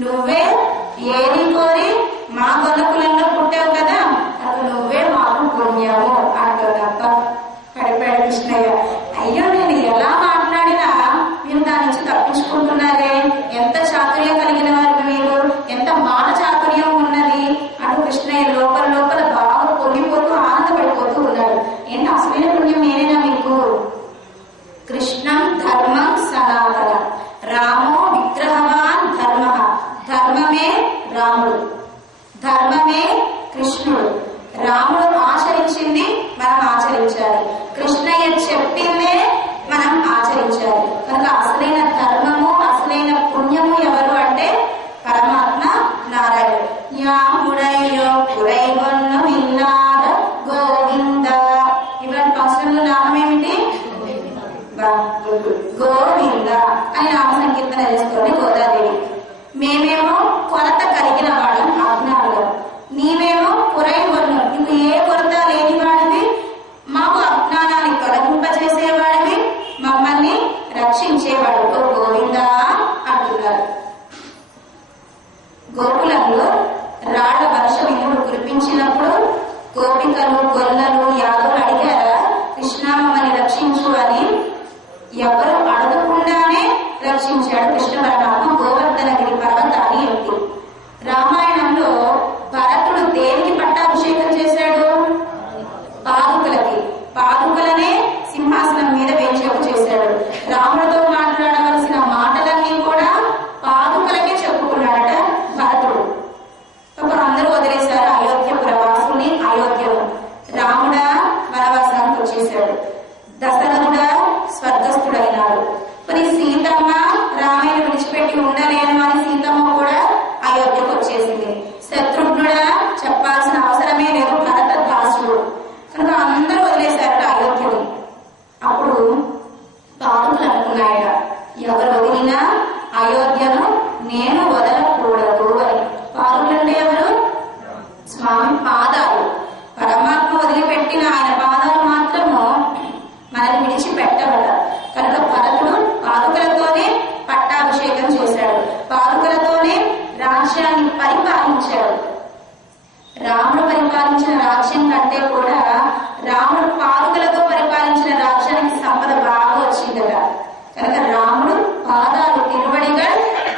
నువ్వే ఏది కోరి మా గొల్లకులంలో పుట్టావు కదా, అది నువ్వే మాకు పుణ్యము అంటున్నప్ప పడిపోయాడు కృష్ణయ్య. అయ్యో నేను ఎలా మాట్లాడినా మీరు దాని నుంచి తప్పించుకుంటున్నారే, ఎంత చాతుర్యం కలిగిన వారు మీరు, ఎంత మాట చాతుర్యం ఉన్నది అంటూ కృష్ణయ్య లోపల లోపల బాగా పొంగిపోతూ ఆనందపడిపోతూ ఉన్నాడు. ఏంటి అసలైన పుణ్యం నేనేనా మీకు? కృష్ణం ధర్మం సనాతన రామో విగ్రహవాన్ ధర్మ, ధర్మమే రాముడు, ధర్మమే కృష్ణుడు. రాముడు ఆచరించింది మనం ఆచరించాలి, కృష్ణయ్య చెప్పిందే మనం ఆచరించాలి. కనుక అసలైన ధర్మము అసలైన పుణ్యము ఎవరు అంటే పరమాత్మ నారాయణుడు. యాముడయ్యో పురైగొన్న విన్నాద గోవింద. ఇవన్నీ పక్షుల నామం ఏమిటి? గోవింద అని నామ సంకీర్తన చేస్తుంది గోదాదేవి. మేమేమో కొరత కలిగిన వాళ్ళం, అజ్ఞానులం. నీవేమో పురైగొన్ను, నువ్వు ఏ కొరత లేని వాడివి, మాకు అజ్ఞానాన్ని తొలగింపజేసేవాడివి, మమ్మల్ని రక్షించేవాడు ఓ గోవింద అంటున్నారు. గోకులంలో రాళ్ల వర్షం ఇంద్రుడు కురిపించినప్పుడు గోపికలు గొల్లలు యాదవులు అడిగారా కృష్ణ మమ్మల్ని రక్షించు అని? ఎవరు అడగకుండానే రక్షించాడు కృష్ణ పరమాత్మ గోవర్ధనగిరి పర్వతాన్ని ఎత్తి. రామాయణంలో భరతుడు దేనికి పట్టాభిషేకం చేశాడు? పాదుకలకి. పాదుకలనే సింహాసనం మీద వేంచేపు చేశాడు. రాముడితో మాట్లాడవలసిన మాటలన్నీ కూడా పాదుకలకే చెప్పుకున్నాడట భరతుడు. అందరూ వదిలేశారు అయోధ్య ప్రవాసుని, అయోధ్యను. రాముడా వనవాసానికి వచ్చేశాడు, దశరథుడా స్వర్గస్థుడైనాడు. మరి సీతమ్మ రామయ్య విడిచిపెట్టి ఉండలేను అని సీతమ్మ కూడా అయోధ్యకు వచ్చేసింది. శత్రుఘ్నుడా చెప్పాల్సిన అవసరమే లేదు, భరత దాసుడు. కనుక అందరూ వదిలేశారట అయోధ్యని. అప్పుడు పాదుకలు అనుకున్నాయట, ఎవరు వదిలినా అయోధ్యను నేను వదలకూడదు అని. పాదుకలు అంటే ఎవరు? స్వామి పాదాలు. పరమాత్మ వదిలిపెట్టిన ఆయన పాదాలు మాత్రము మనల్ని విడిచిపెట్టబడ. కనుక భరతుడు పాదుకలతోనే పట్టాభిషేకం చేశాడు, పాదుకలతోనే రాజ్యాన్ని పరిపాలించాడు. రాముడు పరిపాలించిన రాజ్యం కంటే కూడా రాముడు పాదుకలతో పరిపాలించిన రాజ్యానికి సంపద బాగా వచ్చిందట. కనుక రాముడు పాదాలు తిరువడిగా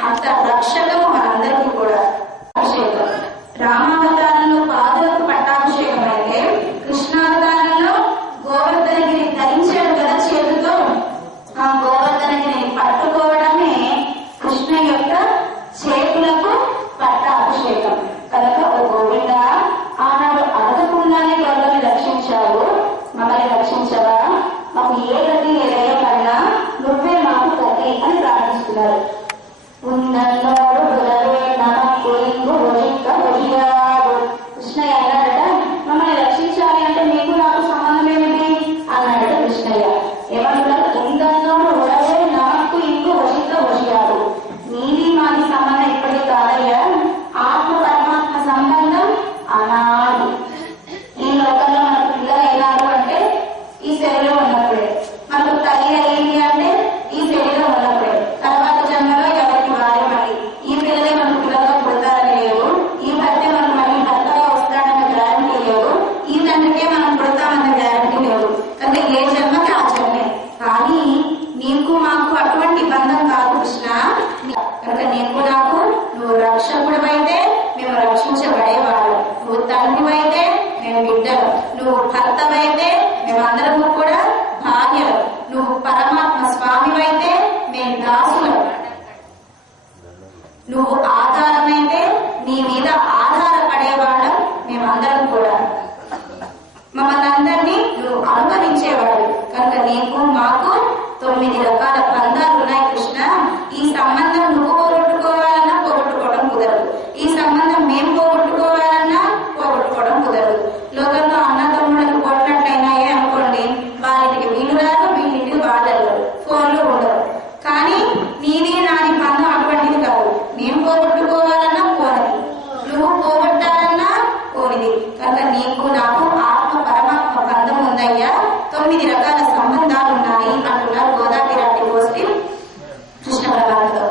అంత రక్షకము మనందరికీ కూడా. అభిషేకం రామావతారంలో పాదులకు పట్టాభిషేకం అయితే కృష్ణావతారంలో గోవర్ధనగిరి ధరించాడు కదా చేతుతో. ఆ గోవర్ధనగిరిని పట్టుకోవడమే కృష్ణ యొక్క చేతులకు పట్టాభిషేకం. కనుక ఓ గోవింద, ఆనాడు అడగకుండానే గొర్రెల్ని రక్షించావు, మమ్మల్ని రక్షించవా? మాకు ఏ గతి లేకన్నా నువ్వే మాకు గతి అని ప్రార్థిస్తున్నారు. కృష్ణయ్య అన్నాడట, మమ్మల్ని రక్షించాలి అంటే మీకు నాకు సంబంధం ఏమిటి అన్నాడట కృష్ణయ్య. ఏమన్నాడు? ఉందన్నోడు ఉడవే నాకు ఇంకో వశిక వశియాడు. నీది మాది సంబంధం ఇప్పటికీ కాదయ్యా, ఆత్మ పరమాత్మ సంబంధం అనాది. ఈ లోకంలో మనకు పిల్లలు అయినారు అంటే ఈ శరీరం ఉన్నప్పుడే, మనకు తల్లి అయ్యింది అంటే ఈ శరీరం ఉన్నప్పుడే. తర్వాత జన్మలో ఎవరికి వారే మళ్ళీ ఈ పిల్లలే మనకు పిల్లలుగా పుడతారని లేవు, ఈ భర్తే మనకు మళ్ళీ భర్తగా వస్తాడన్న గ్యారంటీ లేదు, ఈ తండ్రికే మనం పుడతామన్న గ్యారంటీ లేదు. కనుక ఏ జన్మకి ఆ జన్మే. కానీ నీకు మాకు అటువంటి బంధం కాదు కృష్ణ. కనుక నీకు నాకు నువ్వు రక్షకుడివైతే మేము రక్షించబడేవాడు, నువ్వు తండ్రివైతే మేము బిడ్డలు, నువ్వు భర్తవైతే మేమందరము కూడా భార్యలు, నువ్వు పరమాత్మ స్వామివైతే మేము దాసులం, నువ్వు ఆధారమైతే నీ మీద ఆధారపడేవాళ్ళం మేమందరం కూడా, మమ్మల్ని అందరినీ నువ్వు అనుభవించేవాడు. కనుక నీకు మాకు 9 రకాల బంధాలు ఉన్నాయి కృష్ణ. ఈ సంబంధం నువ్వు పోగొట్టుకోవాలన్నా పోగొట్టుకోవడం కుదరదు, ఈ సంబంధం మేము పోగొట్టుకోవాలన్నా పోగొట్టుకోవడం కుదరదు. లోకంలో అన్నదమ్ములకు కొట్టినట్లయినాయే అనుకోండి, వాళ్ళింటికి వీళ్ళు రారు, వీళ్ళింటికి వాళ్ళు ఫోన్లు ఉండవు. కానీ నీది నాది బంధం అటువంటిది కాదు. మేము పోగొట్టుకోవాలన్నా పోనది, నువ్వు పోగొట్టాలన్నా పోనిది. కనుక నీకు నాకు ఆత్మ పరమాత్మ బంధం ఉందయ్యా, 9 రకాల సంబంధాలు ఉన్నాయి అంటున్నారు గోదావరి గోష్ఠి కృష్ణ పరమాత్మతో.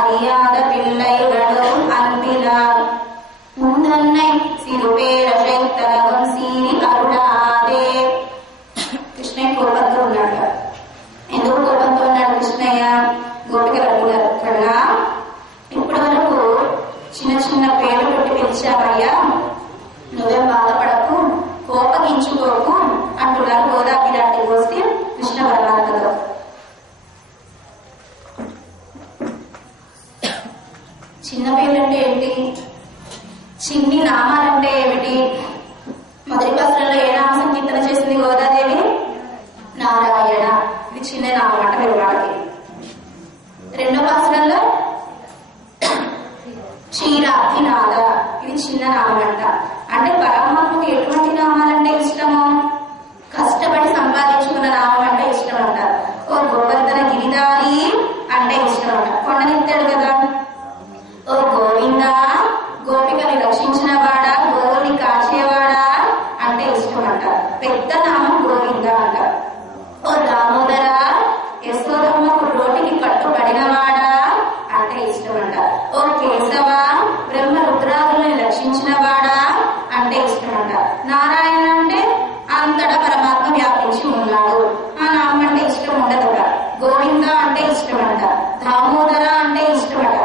அறியாத பிள்ளை పిలిచామయ్యా, నువ్వేం బాధపడకు, కోపగించుకోకు అంటున్నారు గోదావరి గోష్ఠి కృష్ణ పరమాత్మతో. చిన్న పేర్లంటే ఏంటి, చిన్ని నామాలంటే ఏమిటి? మొదటి పాత్రలో ఏ నామ సంకీర్తన చేసింది గోదాదేవి? నారాయణ. ఇది చిన్న నామం అంట విలువాడికి. రెండో పాత్రలో క్షీరాబ్ధినాథ, ఇది చిన్న నామం అంట. అంటే పరమాత్మకు ఎటువంటి నామాలంటే ఇష్టము? కష్టపడి సంపాదించుకున్న నామం అంటే ఇష్టం అంట. ఓ గోవర్ధన గిరిధారి అంటే ఇష్టం అంట. కొండనెత్తాడు కదా, ఓ గోవింద గోపికని రక్షించిన వాడా, గోవుని కాచేవాడా అంటే ఇష్టం అంట. పెద్ద నామం గోవింద అంట. ఓ దామోదర యశోదమ్మకు రోటికి కట్టుబడినవాడా అంటే ఇష్టం అంట. ఓ కేశవ బ్రహ్మ రుద్రాదులను రక్షించిన వాడా అంటే ఇష్టం అంట. నారాయణ అంటే అంతటా పరమాత్మ వ్యాపించి ఉన్నాడు, ఆ నామం అంటే ఇష్టం ఉండదట. గోవింద అంటే ఇష్టం అంట. దామోదర అంటే ఇష్టం అంట.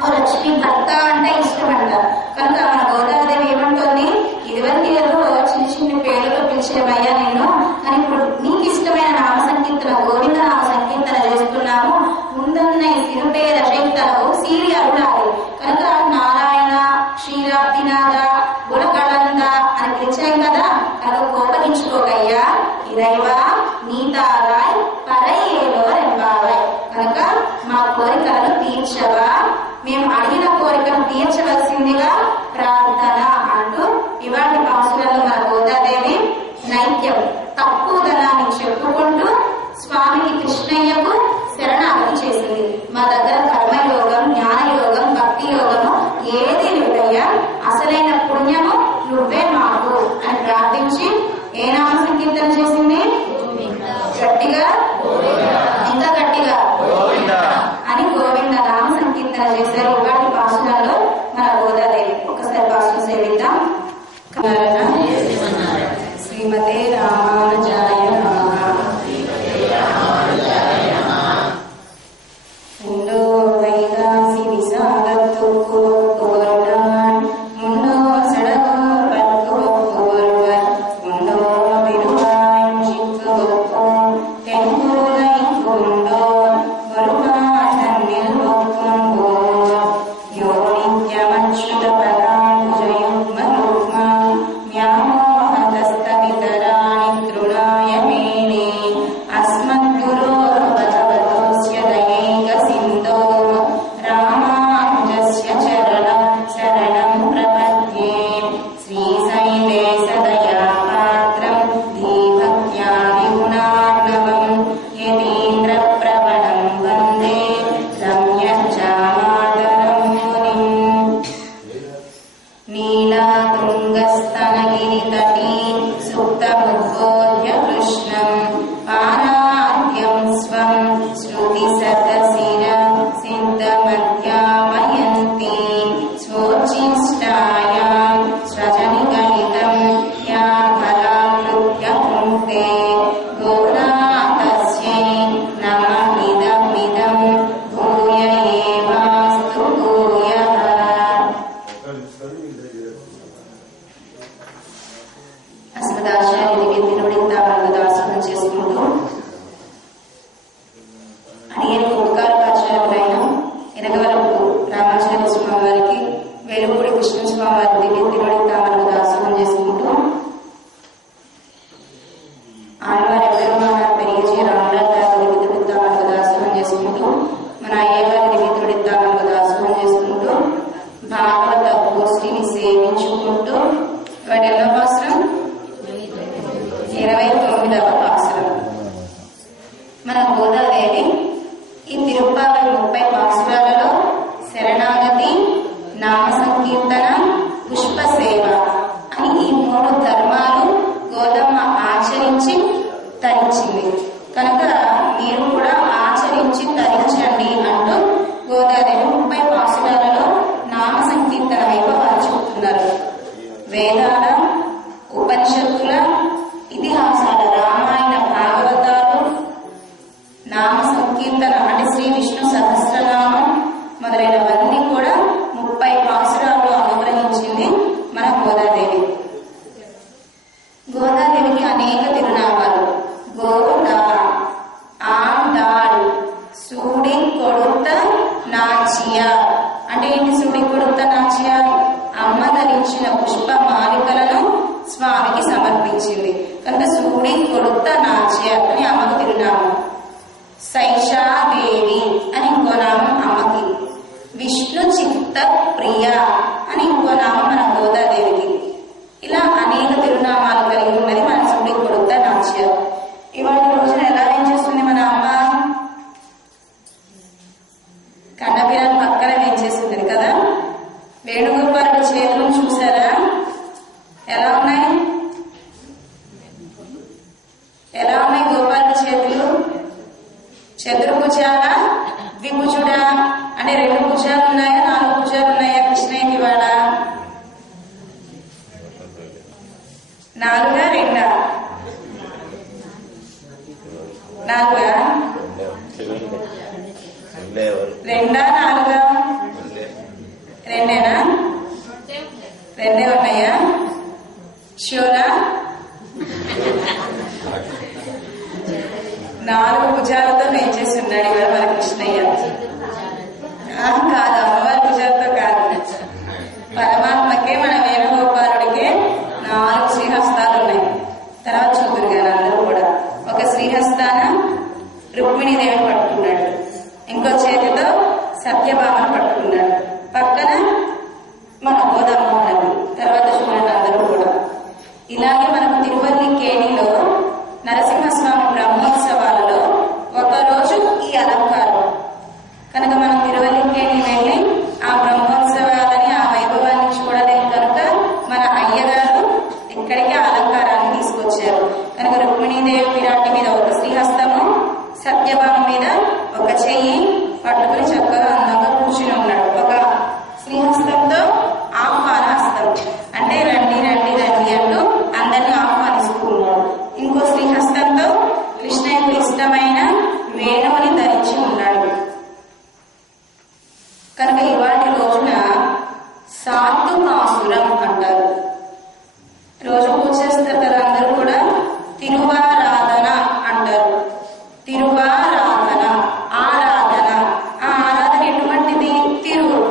ఓ లక్ష్మి భర్త అంటే ఇష్టం అంట. కనుక మన గోదాదేవి ఏమంటుంది, ఇదివరకు ఏదో చిన్న చిన్న పేర్లతో పిలిచేవయ్యా నేను, కానీ ఇప్పుడు నీకు ఇష్టమైన నామ సంకీర్తన గోవింద నామ సంకీర్తన చేస్తున్నాము. ముందున్న ఈ సిరుపేద శక్తులకు సీరి అరుడాలి. కనుక నారాయణ, క్షీరాబ్ధినాథ, గుణకళంద అని పిలిచాం కదా, కనుక కోపగించుకోగయ్యా. ఇదైవా నీతారాయ్ పరయ్యేలో రెంబావాయ్. కనుక మా కోరికలను తీర్చవా, మేము అడిగిన కోరికను తీర్చవలసిందిగా ప్రార్థన అంటూ ఇవాటి పాసులలో మన గోదాదేవి నైత్యం తక్కువ ధనాన్ని చెప్పుకుంటూ స్వామికి కృష్ణయ్యకు శరణాగతి చేసింది. మా దగ్గర కర్మయోగం, జ్ఞానయోగం, భక్తి యోగము ఏది లేదయ్యా, అసలైన పుణ్యము నువ్వే మాకు అని ప్రార్థించి ఏ నామ సంకీర్తన చేసింది? గట్టిగా, ఇంకా గట్టిగా అని గోవింద నామ సంకీర్తన చేశారు ఇవాటి పాసులలో మన గోదాదేవి. ఒకసారి పాసులు సేవిద్దాం. శ్రీమతే రామానుజాయ నమః. ముండో వైదాసి విశాలతో కోరుడాన్, ముండో సడగో పట్కో కోరువర్, ముండో విరువాన్ జిక్కో తెంగోలై కొండో వరువాన్ నిల్వొక్కొంగో యోనిత్యమచ్యుత పరాంజయుగ్మరుగ్మ మ్యామోహతస్తవితరాణి తృణాయ మేనే అస్మద్గురోర్ భగవతోస్య దయైక సింధో రామానుజస్య చరణం శరణం ప్రపద్యే. శ్రీశైలేశ దయాపాత్రం ధీభక్త్యాదిగుణార్ణవం యతీంద్ర ప్రవణం వందే రమ్యజామాతరం మునిం. నీలాతుంగస్తనగిరితటీ సుప్తముద్బోధ్య కృష్ణం పానాద్యం స్వం శృతిశతశిర సిద్ధమధ్యాపయంతి స్వోచ్ఛిష్టాయాం స్రజనిగలితం యా ఫలాప్లుప్య పుంక్తే గోనాథస్యై నమః భూయ ఏవాస్తు భూయః. అస్మదాచార్యునికి తిరువడిందాలను దర్శనం చేసుకుంటూ అడిగిన ఉపకారకాచార్యులైన ఎనగవరపు రామాచార్య స్వామి వారికి, వేలుపూడి కృష్ణ స్వామి వారి దివ్య తిరువడిందాలను దర్శనం చేసుకుంటూ ఆడవారి ఎవరు మన పెరిగి రామరాజు గారి దివ్య తిరువడిందాలను దర్శనం చేసుకుంటూ మన అయ్యగారి దివ్య తిరువడిందాలను దర్శనం చేసుకుంటూ భాగవత గోష్ఠిని సేవించుకుంటూ వాటి ఎన్నో పాసురం 29వ పాసురం. మన గోదాదేవి ఈ తిరుప్పావళి 30 పాసురాలలో శరణాగతి, నామ సంకీర్తన, పుష్ప సేవ నాచ్యార్ అంటే ఏంటి? సుడి కొడుత నాచ్యార్ అమ్మ ధరించిన పుష్ప మాలికలను స్వామికి సమర్పించింది కనుక సుడి కొడుత నాచ్యార్ అని అమ్మకు తిరునామం. శైషాదేవి అని ఇంకో నామం అమ్మకి. విష్ణు చిత్త ప్రియ అని ఇంకో నామం మన గోదాదేవికి. ఇలా అనేక తిరునామాలు కలిగి ఉన్నది మన సుడి కొడుత నాచ్యార్. ఇవాళ రోజున ఎలా ఏం చేస్తుంది మన అమ్మ? కన్నబిరాన్ని పక్కన వేయించేస్తున్నది కదా. వేణుగోపాలుడి చేతులను చూసారా ఎలా ఉన్నాయి? ఎలా ఉన్నాయి గోపాలుడి చేతులు? చతుర్భుజాల ద్విభుజుడా అంటే 2 భుజాలు ఉన్నాయా 4 భుజాలు ఉన్నాయా కృష్ణయ్యకి? ఇవాళ 4 2 4 2 4 2 2 ఉన్నాయా? షూరా? 4 భుజాలతో వేయించేస్తున్నాడు ఇవాళ మన కృష్ణయ్య. కాదు, అమ్మవారి భుజాలతో కాదు. పరమాత్మకే మన వేణుగోపాలుడికే 4 శ్రీహస్తాలు ఉన్నాయి. తర్వాత చూదురు గారు అందరూ కూడా. ఒక శ్రీహస్తాన రుక్మిణీదేవిని పట్టుకున్నాడు, ఇంకో చేతితో సత్యభామను పట్టుకున్నాడు, పక్కన మన గోదమ్మ ఉన్నది. తర్వాత చూడండి అందరూ కూడా. ఇలాగే మనకు తిరువల్లికేణిలో నరసింహస్వామి బ్రహ్మోత్సవాలలో ఒకరోజు ఈ అలంకారం. కనుక మనం తిరువల్లికేణి వెళ్ళి ఆ బ్రహ్మోత్సవాలని ఆ వైభవాన్ని చూడలేం కనుక మన అయ్యగారు ఇక్కడికి అలంకారాన్ని తీసుకొచ్చారు. కనుక రుక్మిణీదేవి విరాటి మీద ఒక శ్రీహస్తము, సత్యభామ మీద ఒక చెయ్యి పట్టుకుని చక్కగా అందంగా కూర్చుని ఉన్నాడు. ఒక శ్రీహస్తంతో ఆహ్వాన హస్తం అంటే రండి రండి రండి అంటూ అందరినీ ఆహ్వానిస్తూ ఉన్నాడు. ఇంకో శ్రీహస్తంతో కృష్ణయ్యకు ఇష్టమైన వేణువుని ధరించి ఉన్నాడు. కనుక ఇవాటి రోజున సాత్తుకాసురం అంటారు. రోజు పూజ చేస్తారు కదా అందరూ కూడా. తిరువారాధన అంటారు. తిరువారాధన ఆరాధన. ఆ ఆరాధన ఎటువంటిది?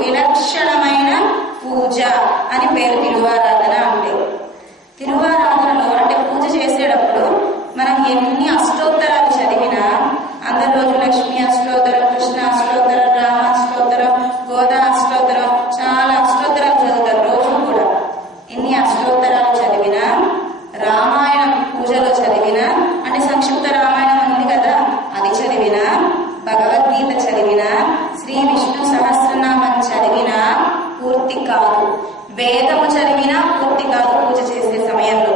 విలక్షణమైన పూజ అని పేరు తిరువారాధన అంటే. తిరువారాధనలో అంటే పూజ చేసేటప్పుడు మనం ఎన్ని అష్టోత్తరాలు చదివినా, అందరి రోజు లక్ష్మీ అష్టోత్తరం, కృష్ణ అష్టోత్తరం, రామ అష్టోత్తరం, గోదా అష్టోత్తరం, చాలా అష్టోత్తరాలు చదువుతారు రోజు కూడా. ఎన్ని అష్టోత్తరాలు చదివినా, రామాయణం పూజలో చదివినా అంటే సంక్షిప్త రామాయణం ఉంది కదా అది చదివినా, భగవద్గీత చదివినా, శ్రీ విష్ణు సహస్రనామం చదివినా పూర్తి కాదు. వేదము చదివినా పూర్తి కాదు పూజ చేసే సమయంలో.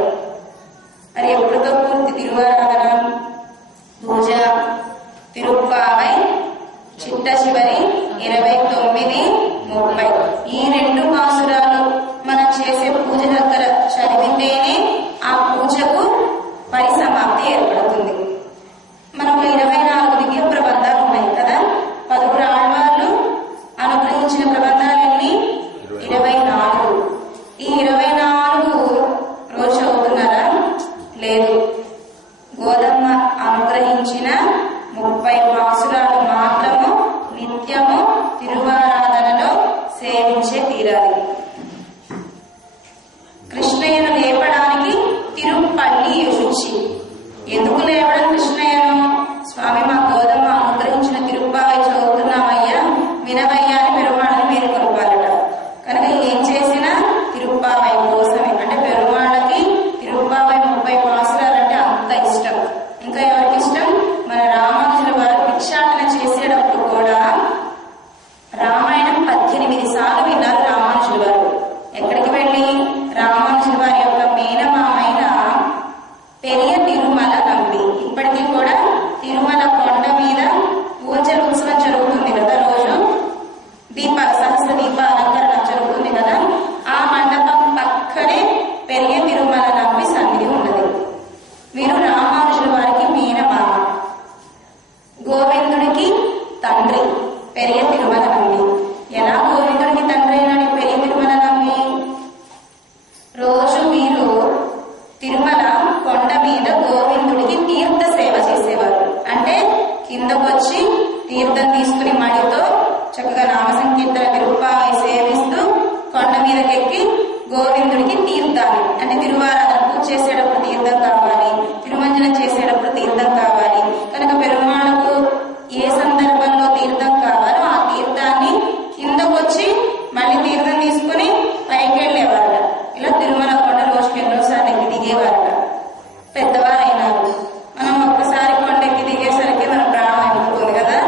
మరి ఎప్పుడుతో పూర్తి తిరువారాధన పూజ? తిరుప్పావై చిట్ట చివరి 29, 30 ఈ 2 పాసురాలు మనం చేసే పూజ దగ్గర చదివితేనే ఆ పూజకు పరిసమాప్తి ఏర్పడుతుంది. మనకు 24 దివ్య ప్రబంధాలు ఉన్నాయి కదా. 10 ఆళ్వార్లు అనుగ్రహించిన ప్రబంధాలు ఎన్ని? 24. ఈ 24 రోజు చదువుతున్నారా? లేదు. గోదమ్మ అనుగ్రహించిన 30 పాసురాలు మాత్రము నిత్యము తిరువారాధనలో సేవించే తీరాలి. కృష్ణయ్యను లేపడానికి తిరుపల్లి ఎరుచి. ఎందుకు లేవడం కృష్ణయ్యను? స్వామి మా గోదమ్మ అనుగ్రహించిన తిరుప్పావై చదువుతున్నామయ్యా, వినవయ్యా అని పెరుమాళ్ళని మీరు కొలపాలట. కనుక ఏం చేసినా తిరుప్పావై కోసమే. అంటే పెరుమాళ్ళకి తిరుప్పావై 30 పాసురాలంటే అంత ఇష్టం. ఇంకా ఎవరికి ఇష్టం? మన రామానుజుల వారు భిక్షాటన చేసేటప్పుడు కూడా రామాయణం 18 సార్లు విన్నారు రామానుజుల వారు. ఎక్కడికి వెళ్ళి? రామానుజుల వారి యొక్క మేనమామైన పెరియ తిరుమల నంబి. ఇప్పటికీ కూడా తిరుమల కొండ మీద పూజల ఉత్సవం జరుగుతుంది కదా రోజు. నామ సంకీర్తన విరూపాయి సేవిస్తూ కొండ మీదకెక్కి గోవిందుడికి తీర్థాన్ని అంటే తిరువారాధన పూజ చేసేటప్పుడు తీర్థం కావాలి, తిరుమంజనం చేసేటప్పుడు తీర్థం కావాలి కనుక పెరుమాళకు ఏ సందర్భంలో తీర్థం కావాలో ఆ తీర్థాన్ని కిందకొచ్చి మళ్ళీ తీర్థం తీసుకుని పైకి వెళ్ళేవారట. ఇలా తిరుమల కొండ రోజుకి ఎన్నోసార్లు ఎక్కి దిగేవారట. పెద్దవారైనారు. మనం ఒక్కసారి కొండెక్కి దిగేసరికి మన ప్రాణం అయిపోతుంది కదా.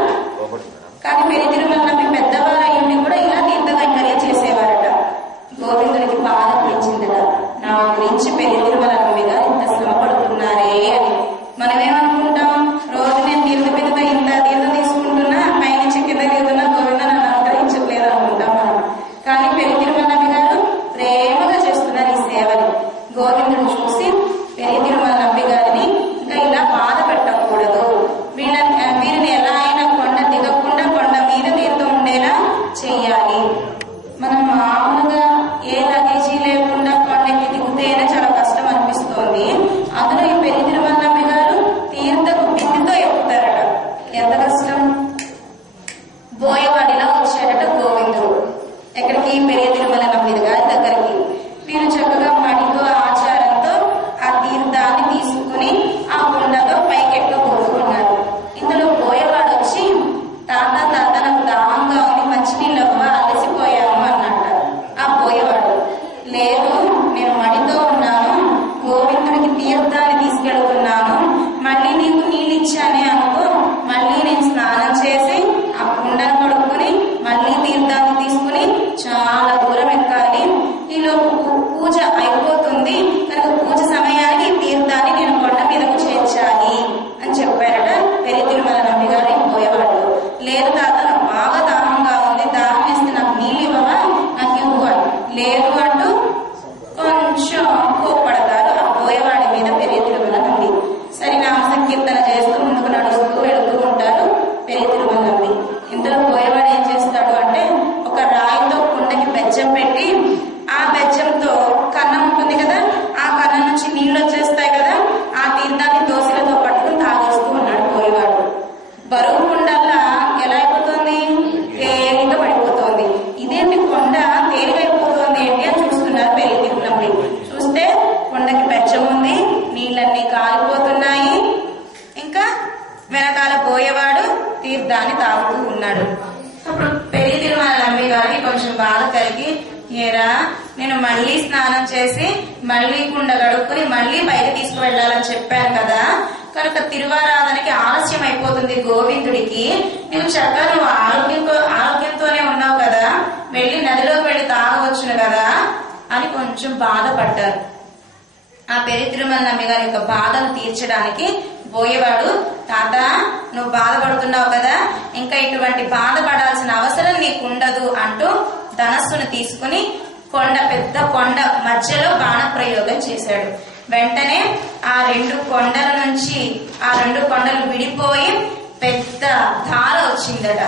కానీ పెరి తిరుమల నమ్మి పెద్దవారు అయ్యింది కూడా ఇలా తీర్థ కైంకర్య చేసేవారట. గోవిందుడికి బాధ పెంచిందట, నా గురించి పెరి తిరుమల నమ్మి గారు ఇంత శ్రమ పడుతున్నారే అని. మనమేమనుకుంటాం, రోజు నేను తీర్థ మీద ఇంత తీర్థం తీసుకుంటున్నా, పైనుంచి కింద దిగుతున్నా, గోవింద నన్ను అనుగ్రహించట్లేదు అనుకుంటాం మనం. కానీ పెరి తిరుమల నమ్మి గారు ప్రేమగా చేస్తున్నారు ఈ సేవని. గోవిందుడు చూసి పెరి తిరుమల నమ్మి గారిని ఇంకా ఇలా బాధ పెట్టకూడదు, వీరిని ఎలా అయినా కొండ దిగకుండా కొండ మీద తీర్థం ఉండేలా చెయ్యాలి. మనం మామూలుగా ఏ లగేజీ లేకుండా కొండకి దిగుతేనే చాలా కష్టం అనిపిస్తోంది. అందులో ఈ పెరి తిరుమల నమ్మి గారు తీర్థకు బిందుతో ఎక్కుతారట. ఎంత కష్టం. బోయవాడిలా వచ్చారట గోవిందుడు ఎక్కడికి, పెరి తిరుమల నమ్మి గారి దగ్గరికి. వీరు చక్కగా మడితో ఆచారంతో ఆ తీర్థాన్ని తీసుకుని ఆ కుండతో పైకెక్కబోతున్నారు. ఇందులో బోయవాడు వచ్చి, తాత తాత నాకు దాహంగా ఉంది, మంచినీళ్ళు అలసిపోయాము అన్నట్ట. ఆ బోయవాడు, లేదు నేను మడితో ఉన్నాను, గోవిందుడికి తీర్థాన్ని తీసుకెళ్తున్నాను, మళ్ళీ నీకు నీళ్ళు ఇచ్చానే అనుకో, మళ్ళీ నేను స్నానం చేసి ఆ కుండను కడుక్కుని మళ్ళీ తీర్థాన్ని తీసుకుని చాలా దూరం ఎక్కాలి, ఈలోపు పూజ అయిపోతుంది కనుక పూజ సమయానికి తీర్థాన్ని నేను కొండ మీదకు చేర్చాలి అని చెప్పారట పెరి తిరుమల నమ్మి గారు. పోయేవాడు, లేదు తాత నాకు బాగా దాహంగా ఉంది, దాహం వేస్తే నాకు నీళ్ళు ఇవ్వవా, నాకు ఇవ్వు అని. లేదు అంటూ కొంచెం కోప్పడతారు ఆ పోయేవాడి మీద పెరి తిరుమల నమ్మి. సరే నామ సంకీర్తన చేస్తూ ముందుకు నడుస్తూ వెళుతూ ఉంటారు పెరి తిరుమల నమ్మి. ఇందులో పోయేవాడు ఏం చేస్తాడు అంటే, ఒక రాయితో కుండకి బెజ్జం పెట్టి ఆ బెజ్జంతో కన్నం ఉంటుంది కదా, ఆ కన్నం నుంచి నీళ్లు వచ్చేస్తాయి కదా, ఆ తీర్థాన్ని దోశలతో పట్టుకుని తాగేస్తూ ఉన్నాడు పోయేవాడు. బరువు కుండల్లా ఎలా అయిపోతుంది, తేలిక పడిపోతుంది. ఇదేంటి కొండ తేలికైపోతుంది ఏంటి అని చూస్తున్నారు పెరి తిరుమల. చూస్తే కొండకి బెజ్జం ఉంది, నీళ్ళన్నీ కాలిపోతున్నాయి, ఇంకా వెనకాల పోయేవాడు తీర్థాన్ని తాగుతూ ఉన్నాడు. అప్పుడు పెరి తిరుమల నమ్మి గారికి కొంచెం బాధ కలిగి, ఏరా నేను మళ్ళీ స్నానం చేసి మళ్ళీ కుండ గడుక్కుని మళ్ళీ బయట తీసుకువెళ్లాలని చెప్పాను కదా, కనుక తిరువారాధనకి ఆలస్యం అయిపోతుంది గోవిందుడికి, నువ్వు చక్కగా నువ్వు ఆరోగ్యంతోనే ఉన్నావు కదా, వెళ్ళి నదిలోకి వెళ్ళి తాగవచ్చును కదా అని కొంచెం బాధపడ్డారు. ఆ పెరి తిరుమల నమ్మి గారి యొక్క బాధను తీర్చడానికి పోయేవాడు, తాత నువ్వు బాధపడుతున్నావు కదా, ఇంకా ఇటువంటి బాధపడాల్సిన అవసరం నీకుండదు అంటూ ధనస్సును తీసుకుని పెద్ద కొండ మధ్యలో బాణ ప్రయోగం చేశాడు. వెంటనే ఆ రెండు కొండలు విడిపోయి పెద్ద ధార వచ్చిందట.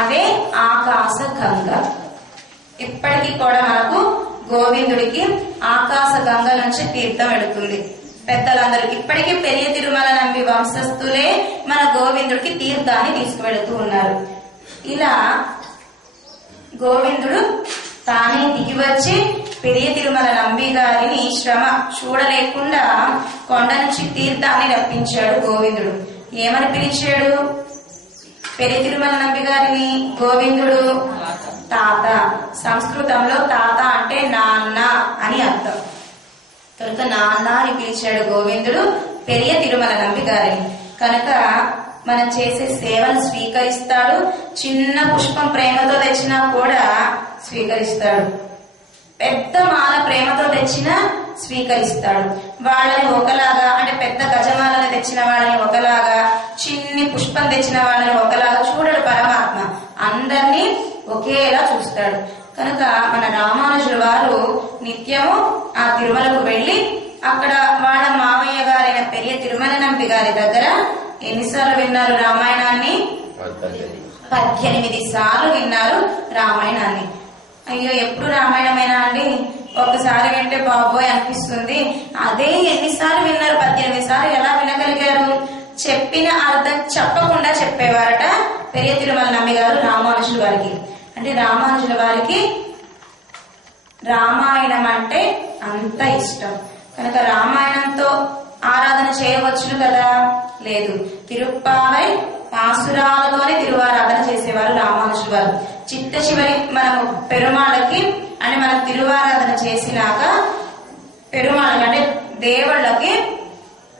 అదే ఆకాశ గంగ. ఇప్పటికీ కూడా మనకు గోవిందుడికి ఆకాశ గంగ నుంచి తీర్థం వెళుతుంది. పెద్దలందరూ ఇప్పటికీ పెరియ తిరుమల నమ్మి వంశస్థులే మన గోవిందుడికి తీర్థాన్ని తీసుకువెళుతూ ఉన్నారు. ఇలా గోవిందుడు తానే దిగి వచ్చి పెరియ తిరుమల నమ్మి గారిని శ్రమ చూడలేకుండా కొండ నుంచి తీర్థాన్ని రప్పించాడు గోవిందుడు. ఏమని పిలిచాడు పెరియ తిరుమల నమ్మి గారిని గోవిందుడు? తాత. సంస్కృతంలో తాత అంటే నాన్న అని అర్థం. కనుక నాన్న అని పిలిచాడు గోవిందుడు పెరియ తిరుమల నమ్మి గారిని. కనుక మనం చేసే సేవను స్వీకరిస్తాడు. చిన్న పుష్పం ప్రేమతో తెచ్చినా కూడా స్వీకరిస్తాడు. పెద్ద మాల ప్రేమతో తెచ్చినా స్వీకరిస్తాడు. వాళ్ళని ఒకలాగా, అంటే పెద్ద గజమాలను తెచ్చిన వాళ్ళని ఒకలాగా, చిన్ని పుష్పం తెచ్చిన వాళ్ళని ఒకలాగా చూడడు పరమాత్మ. అందరినీ ఒకేలా చూస్తాడు. కనుక మన రామానుజుల వారు నిత్యము ఆ తిరుమలకు వెళ్లి అక్కడ వాళ్ళ మావయ్య గారైన పెరియ తిరుమల నమ్మి గారి దగ్గర ఎన్నిసార్లు విన్నారు రామాయణాన్ని? 18 సార్లు విన్నారు రామాయణాన్ని. అయ్యో ఎప్పుడు రామాయణమేనా అండి, ఒక్కసారి వింటే బాబోయ్ అనిపిస్తుంది. అదే ఎన్నిసార్లు విన్నారు? 18 సార్లు ఎలా వినగలిగారు? చెప్పిన అర్థం చెప్పకుండా చెప్పేవారట పెరియ తిరుమల నమ్మి గారు రామానుజుల వారికి. అంటే రామానుజుల వారికి రామాయణం అంటే అంత ఇష్టం కనుక రామాయణంతో ఆరాధన చేయవచ్చును కదా, లేదు. తిరుప్పావై పాసురాలతోనే తిరువారాధన చేసేవారు రామానుజుల వారు. చిట్ట చివరి మనము పెరుమాళకి అంటే మనం తిరువారాధన చేసినాక పెరుమాళకి అంటే దేవుళ్ళకి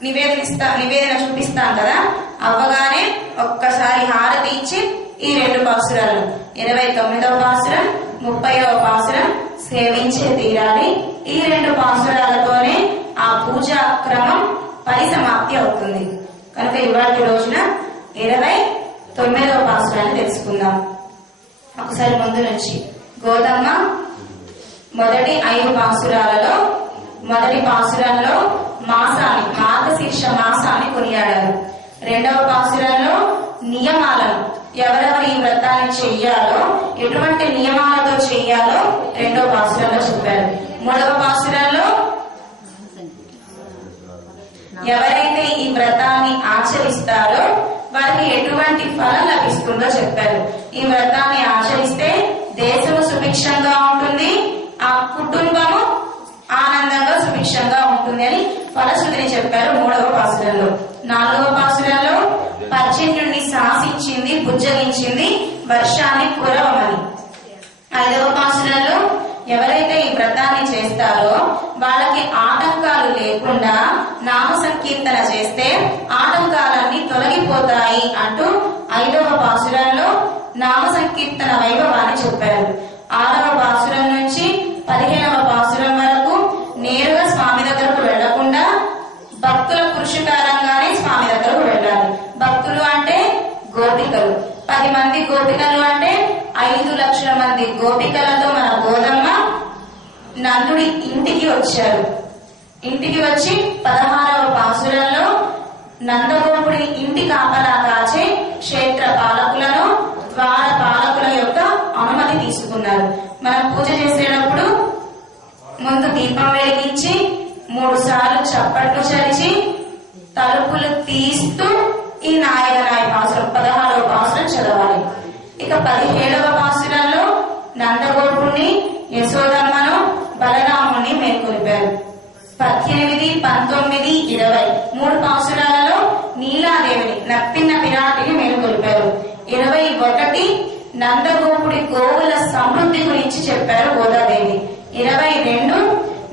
నివేదన చూపిస్తాం కదా, అవ్వగానే ఒక్కసారి హారతి ఇచ్చి ఈ 2 పాసురాలు 29వ పాసురం 30వ పాసురం సేవించే తీరాలి. ఈ 2 పాసురాలతోనే ఆ పూజా క్రమం పరిసమాప్తి అవుతుంది. కనుక ఇవాటి రోజున 29వ పాసురాన్ని తెలుసుకుందాం. ఒకసారి ముందు నుంచి గోదమ్మ మొదటి 5 పాసురాలలో మొదటి పాసురంలో మాసాన్ని మార్గశీర్ష మాసాన్ని కొనియాడారు. 2వ పాసురంలో నియమాలను ఎవరెవరు ఈ వ్రతాన్ని చెయ్యాలో ఎటువంటి నియమాలతో చెయ్యాలో 2వ పాసురంలో చెప్పారు. 3వ పాసురంలో ఎవరైతే ఈ వ్రతాన్ని ఆచరిస్తారో వారికి ఎటువంటి ఫలం లభిస్తుందో చెప్పారు. ఈ వ్రతాన్ని ఆచరిస్తే దేశము సుభిక్షంగా ఉంటుంది, ఆ కుటుంబము ఆనందంగా సుభిక్షంగా ఉంటుంది అని ఫలశ్రుతిని చెప్పారు 3వ పాసురంలో. 4వ పాసురంలో పర్జన్యుడిని శాసించింది, బుజ్జగించింది, వర్షాన్ని కురవమని. 5వ పాసురంలో ఎవరైతే ఈ వ్రతాన్ని చేస్తారో వాళ్ళకి ఆటంకాలు లేకుండా నామ సంకీర్తన చేస్తే ఆటంకాలన్నీ తొలగిపోతాయి అంటూ 5వ పాసురంలో నామ సంకీర్తన వైభవాన్ని చెప్పారు. 6వ పాసురం నుంచి 15వ పాసురం వరకు నేరుగా స్వామి దగ్గరకు వెళ్లకుండా భక్తుల పురుషకారంగానే స్వామి దగ్గరకు వెళ్ళాలి. భక్తులు అంటే గోపికలు, 10 మంది గోపికలు అంటే 5 లక్షల మంది గోపికలతో మన గోదమ్మ నందుడి ఇంటికి వచ్చారు. ఇంటికి వచ్చి 16వ పాసురంలో నందగోపుడి ఇంటి కాపలా కాచే క్షేత్ర పాలకులను ద్వార పాలకుల యొక్క అనుమతి తీసుకున్నారు. మనం పూజ చేసేటప్పుడు ముందు దీపం వెలిగించి 3 సార్లు చప్పట్లు చరిచి తలుపులు తీస్తూ ఈ నాయక పాసురం 16వ పాసురం చదవాలి. ఇక 17వ పాసురంలో నందగోపుడిని, యశోదమ్మను, బలరాముని మేల్కొలిపారు. 18, 19, 20 3 పాసురాలలో నీలాదేవిని నప్పిన్న పిరాటిని మేల్కొలిపారు. 21 నందగోపుడి గోవుల సమృద్ధి గురించి చెప్పారు గోదాదేవి. 22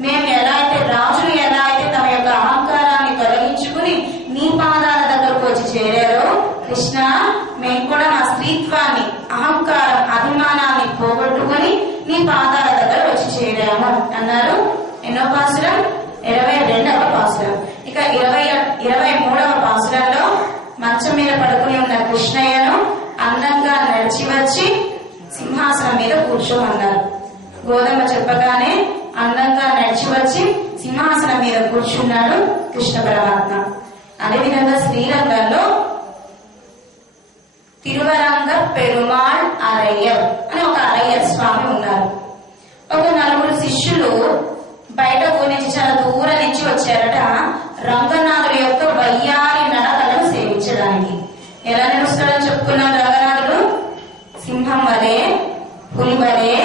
మేము ఎలా అయితే రాజులు ఎలా అయితే తమ యొక్క అహంకారాన్ని తొలగించుకుని నీ పాదాల దగ్గరకు వచ్చి చేరారో కృష్ణ, మేము కూడా మా స్త్రీత్వాన్ని, అహంకారం, అభిమానాన్ని పోగొట్టుకుని నీ పాదాల దగ్గర వచ్చి చేరాము అన్నారు. ఎన్నో పాసురం? 22వ పాసురం. ఇక 23వ పాసురంలో మంచం మీద పడుకుని ఉన్న కృష్ణయ్యను అందంగా నడిచి వచ్చి సింహాసనం మీద కూర్చోమన్నారు. గోదమ్మ చెప్పగానే అందంగా నడిచి వచ్చి సింహాసనం మీద కూర్చున్నాడు కృష్ణ పరమాత్మ. అదేవిధంగా శ్రీరంగంలో తిరువరంగ పెరుమాళ్ అరయ్యర్ అని ఒక అరయ్యర్ స్వామి ఉన్నారు. ఒక 4 శిష్యులు బయటకు నుంచి చాలా దూరం నుంచి వచ్చారట రంగనాథుడి యొక్క వయ్యారి నడకలను సేవించడానికి. ఎలా నడుస్తాడని చెప్పుకున్నాం రంగనాథుడు? సింహం వలె, పులి వలె,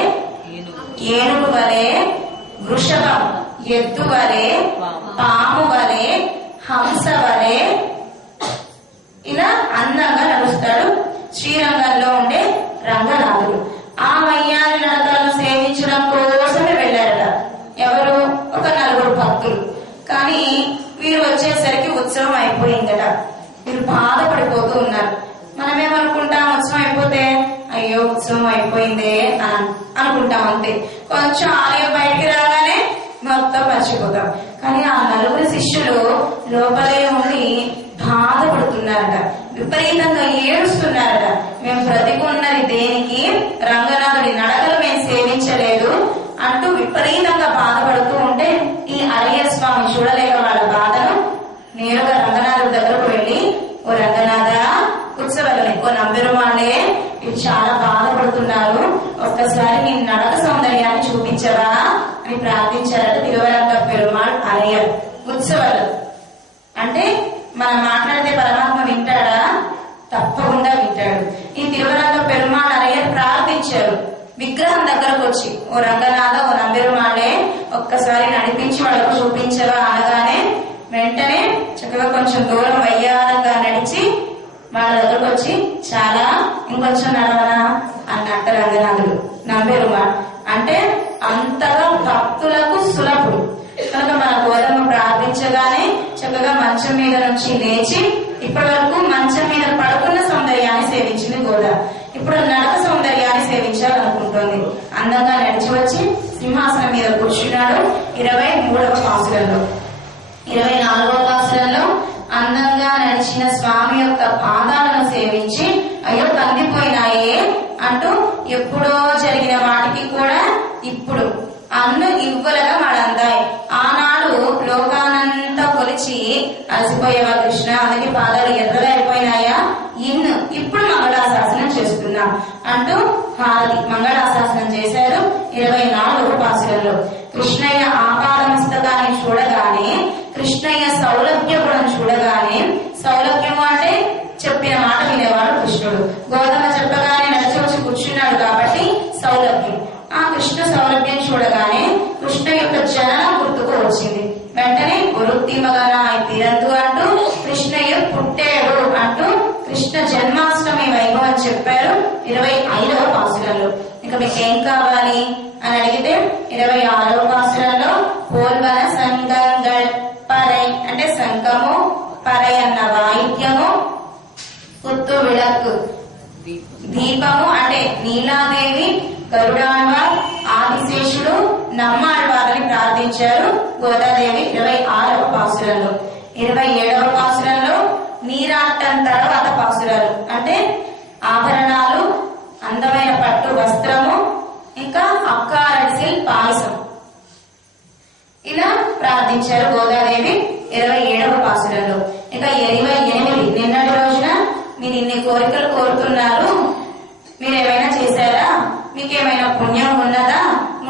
ఏనుగు వలె, వృషభం ఎద్దు వలె, పాము వలె, హంస వలె ఇలా అందంగా నడుస్తాడు శ్రీరంగంలో ఉండే రంగనాథుడు. ఆ వయ్యారి నడకలను సేవించడం కోసమే వెళ్ళారట ఎవరు? ఒక 4 భక్తులు. కానీ వీరు వచ్చేసరికి ఉత్సవం అయిపోయిందట. వీరు బాధపడిపోతూ ఉన్నారు. మనమేమనుకుంటాం, ఉత్సవం అయిపోతే అయ్యో ఉత్సవం అయిపోయిందే అనుకుంటాం అంతే. కొంచెం ఆలయం బయటికి రాగానే మొత్తం మర్చిపోతాం. కానీ ఆ 4 శిష్యులు లోపలే ఉండి బాధపడుతున్నారట, విపరీతంగా ఏడుస్తున్నారట. మేము బ్రతికున్నది దేనికి? రంగనాథుడి నడకలు మేము సేవించలేదు అంటూ విపరీతంగా బాధపడుతూ ఉంటే ఈ అరయ్య స్వామి చూడలేక వాళ్ళ బాధను నేరుగా రంగనాథుడి దగ్గరకు వెళ్ళి, ఓ రంగనాథ, ఉత్సవాలు ఎక్కువ నమ్మిన వాళ్ళే ఇవి చాలా బాధపడుతున్నారు, ఒక్కసారి నీ నడక సౌందర్యాన్ని చూపించవా అని ప్రార్థించారట తిరువరంగ పెరుమాళ్ అరయ్యర్. ఉత్సవాలు అంటే మనం మాట్లాడితే పరమాత్మ వింటాడా? తప్పకుండా వింటాడు. ఈ తిరువరంగ పెరుమాళ్ అరయ్యర్ ప్రార్థించారు. ప్రార్థించారు. విగ్రహం దగ్గరకు వచ్చి, ఓ రంగనాథ, ఓ నంబెరుమాళే, ఒక్కసారి నడిపించి వాళ్ళకు చూపించవా అనగానే వెంటనే చక్కగా కొంచెం దూరం వయ్యారంగా నడిచి వాళ్ళ దగ్గరకు వచ్చి, చాలా ఇంకొంచెం నడవనా అన్నట్టు రంగనాథుడు. నంబెరుమాళ్ అంటే అంతగా భక్తులకు సులభుడు కనుక మన గోదమ్మ ప్రార్థించగానే చక్కగా మంచం మీద నుంచి లేచి ఇప్పటి వరకు మంచం మీద పడుకున్న సౌందర్యాన్ని సేవించింది గోద. ఇప్పుడు నడక సౌందర్యాన్ని సేవించాలనుకుంటోంది. అందంగా నడిచి వచ్చి సింహాసనం మీద కూర్చున్నాడు. 23వ పాసురంలో. 24వ పాసురంలో అందంగా నడిచిన స్వామి యొక్క పాదాలను సేవించి అయ్యో కందిపోయినాయే అంటూ ఎప్పుడో జరిగిన వాటికి కూడా ఇప్పుడు అన్ను ఇవ్వలుగా మడందాయి. ఆనాడు లోకానంతా కొలిచి అలసిపోయేవా కృష్ణ, అందుకే పాదాలు ఎర్రగా అయిపోయినాయా, ఇప్పుడు మంగళాశాసనం చేస్తున్నాం అంటూ హారతి మంగళాశాసనం చేశారు. 24వ పాసురంలో కృష్ణయ్య ఆపాదమస్తకాన్ని చూడగానే, కృష్ణయ్య సౌలభ్య గుణం చూడగానే, సౌలభ్యము అంటే చెప్పిన మాట వినేవాడు కృష్ణుడు. గోదమ్మ చెప్పగానే నడిచి వచ్చి కూర్చున్నాడు కాబట్టి సౌలభ్యం. ఆ కృష్ణ సౌలభ్యం చూడగానే కృష్ణ యొక్క జననం గుర్తుకు వచ్చింది. వెంటనే వృత్తి మగనాయి తీరందు అంటూ కృష్ణయ్య పుట్టాడు అంటూ కృష్ణ జన్మాష్టమి వైభవం చెప్పారు 25వ పాసురంలో. ఇక మీకు ఏం కావాలి అని అడిగితే 26వ పాసురంలో పోల్వన సంగంగల్ పరై అంటే శంఖము, పరై అన్న వాయిద్యము, కుత్తు విళక్కు దీపము అంటే నీలాదేవి, గరుడాళ్వార్, ఆదిశేషుడు, నమ్మాళ్వారని ప్రార్థించారు గోదాదేవి 26వ పాసురంలో. 27వ పాసురంలో నీరాటం తర్వాత పాసురాలు అంటే ఆభరణాలు, అందమైన పట్టు వస్త్రము, ఇంకా అక్కారడిసిల్ పాయసం, ఇలా ప్రార్థించారు గోదాదేవి 27వ పాసురంలో. ఇక 28 నిన్నటి రోజున మీరు ఇన్ని కోరికలు కోరుతున్నారు, మీరేమైనా చేశారా, మీకేమైనా పుణ్యం ఉన్నదా,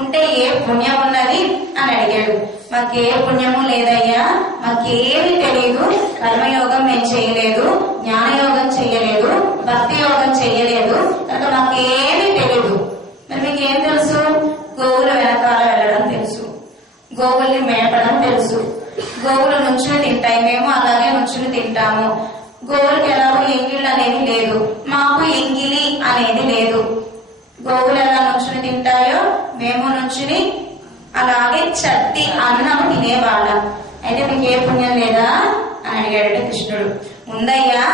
ఉంటే ఏ పుణ్యం ఉన్నది అని అడిగాడు. మాకే పుణ్యము లేదయ్యా, మాకేమీ తెలియదు, కర్మయోగం మేము చేయలేదు, జ్ఞానయోగం చెయ్యలేదు, భక్తి యోగం చెయ్యలేదు, కనుక మాకేమీ తెలియదు. మరి మీకేం తెలుసు? గోవుల వెనకాల వెళ్ళడం తెలుసు, గోవుల్ని మేపడం తెలుసు, గోవులు నుంచుని తింటాయి, మేము అలాగే నుంచుని తింటాము. గోవులకి ఎలాగో ఎంగిళ్ళు అనేది లేదు, మాకు ఎంగిలి అనేది లేదు. గోవులు ఎలా నుంచుని తింటాయో మేము నుంచుని అలాగే చట్టి అన్నం తినేవాళ్ళం. అయితే మీకు ఏ పుణ్యం లేదా అని అడిగాడు కృష్ణుడు. ఉందయ్యా,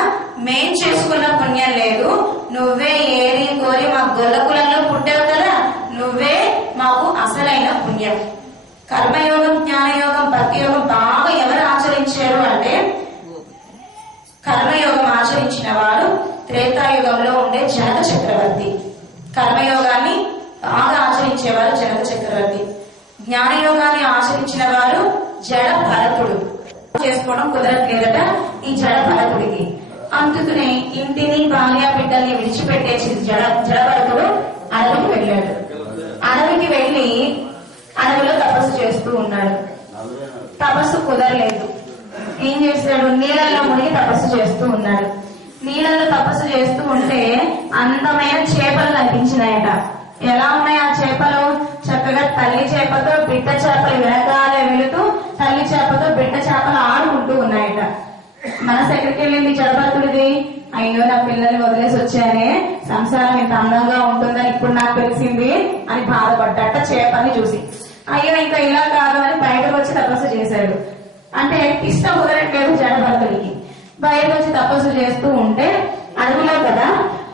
మేం చేసుకున్న పుణ్యం లేదు, నువ్వే ఏరి కోరి మా గొల్ల కులంలో పుట్టావు కదా, నువ్వే మాకు అసలైన పుణ్యం. కర్మయోగం, జ్ఞానయోగం, భక్తి యోగం బాగా ఎవరు ఆచరించారు అంటే, కర్మయోగం ఆచరించిన వాడు త్రేతాయుగంలో ఉండే జనక చక్రవర్తి. కర్మయోగాన్ని బాగా ఆచరించేవారు జనక చక్రవర్తి. జ్ఞానయోగాన్ని ఆచరించిన వారు జడ భరతుడు. చేసుకోవడం కుదరట్లేదట ఈ జడ భరతుడికి. అందుకనే ఇంటిని, భార్య, బిడ్డల్ని విడిచిపెట్టేసి జడ భరతుడు అడవికి వెళ్ళాడు. అడవికి వెళ్లి అడవిలో తపస్సు చేస్తూ ఉన్నాడు. తపస్సు కుదరలేదు. ఏం చేశాడు? నీళ్ళల్లో మునిగి తపస్సు చేస్తూ ఉన్నాడు. నీళ్ళల్లో తపస్సు చేస్తూ ఉంటే అందమైన చేపలు కనిపించినాయట. ఎలా ఉన్నాయి ఆ చేపలు? చక్కగా తల్లి చేపతో బిడ్డ చేపలు వెనకాలే వెళుతూ తల్లి చేపతో బిడ్డ చేపలు ఆడుకుంటూ ఉన్నాయట. మనసు ఎక్కడికి వెళ్ళింది జడభరతుడిది? అయ్యో, నా పిల్లల్ని వదిలేసి వచ్చానే, సంసారం ఇంత అందంగా ఉంటుందని ఇప్పుడు నాకు తెలిసింది అని బాధపడ్డట చేపల్ని చూసి. అయ్యో, ఇంకా ఇలా కాదు అని బయటకు వచ్చి తపస్సు చేశాడు. అంటే ఇష్టం కుదరట్లేదు జడభరతుడికి. బయటకు వచ్చి తపస్సు చేస్తూ ఉంటే అడవిలో కదా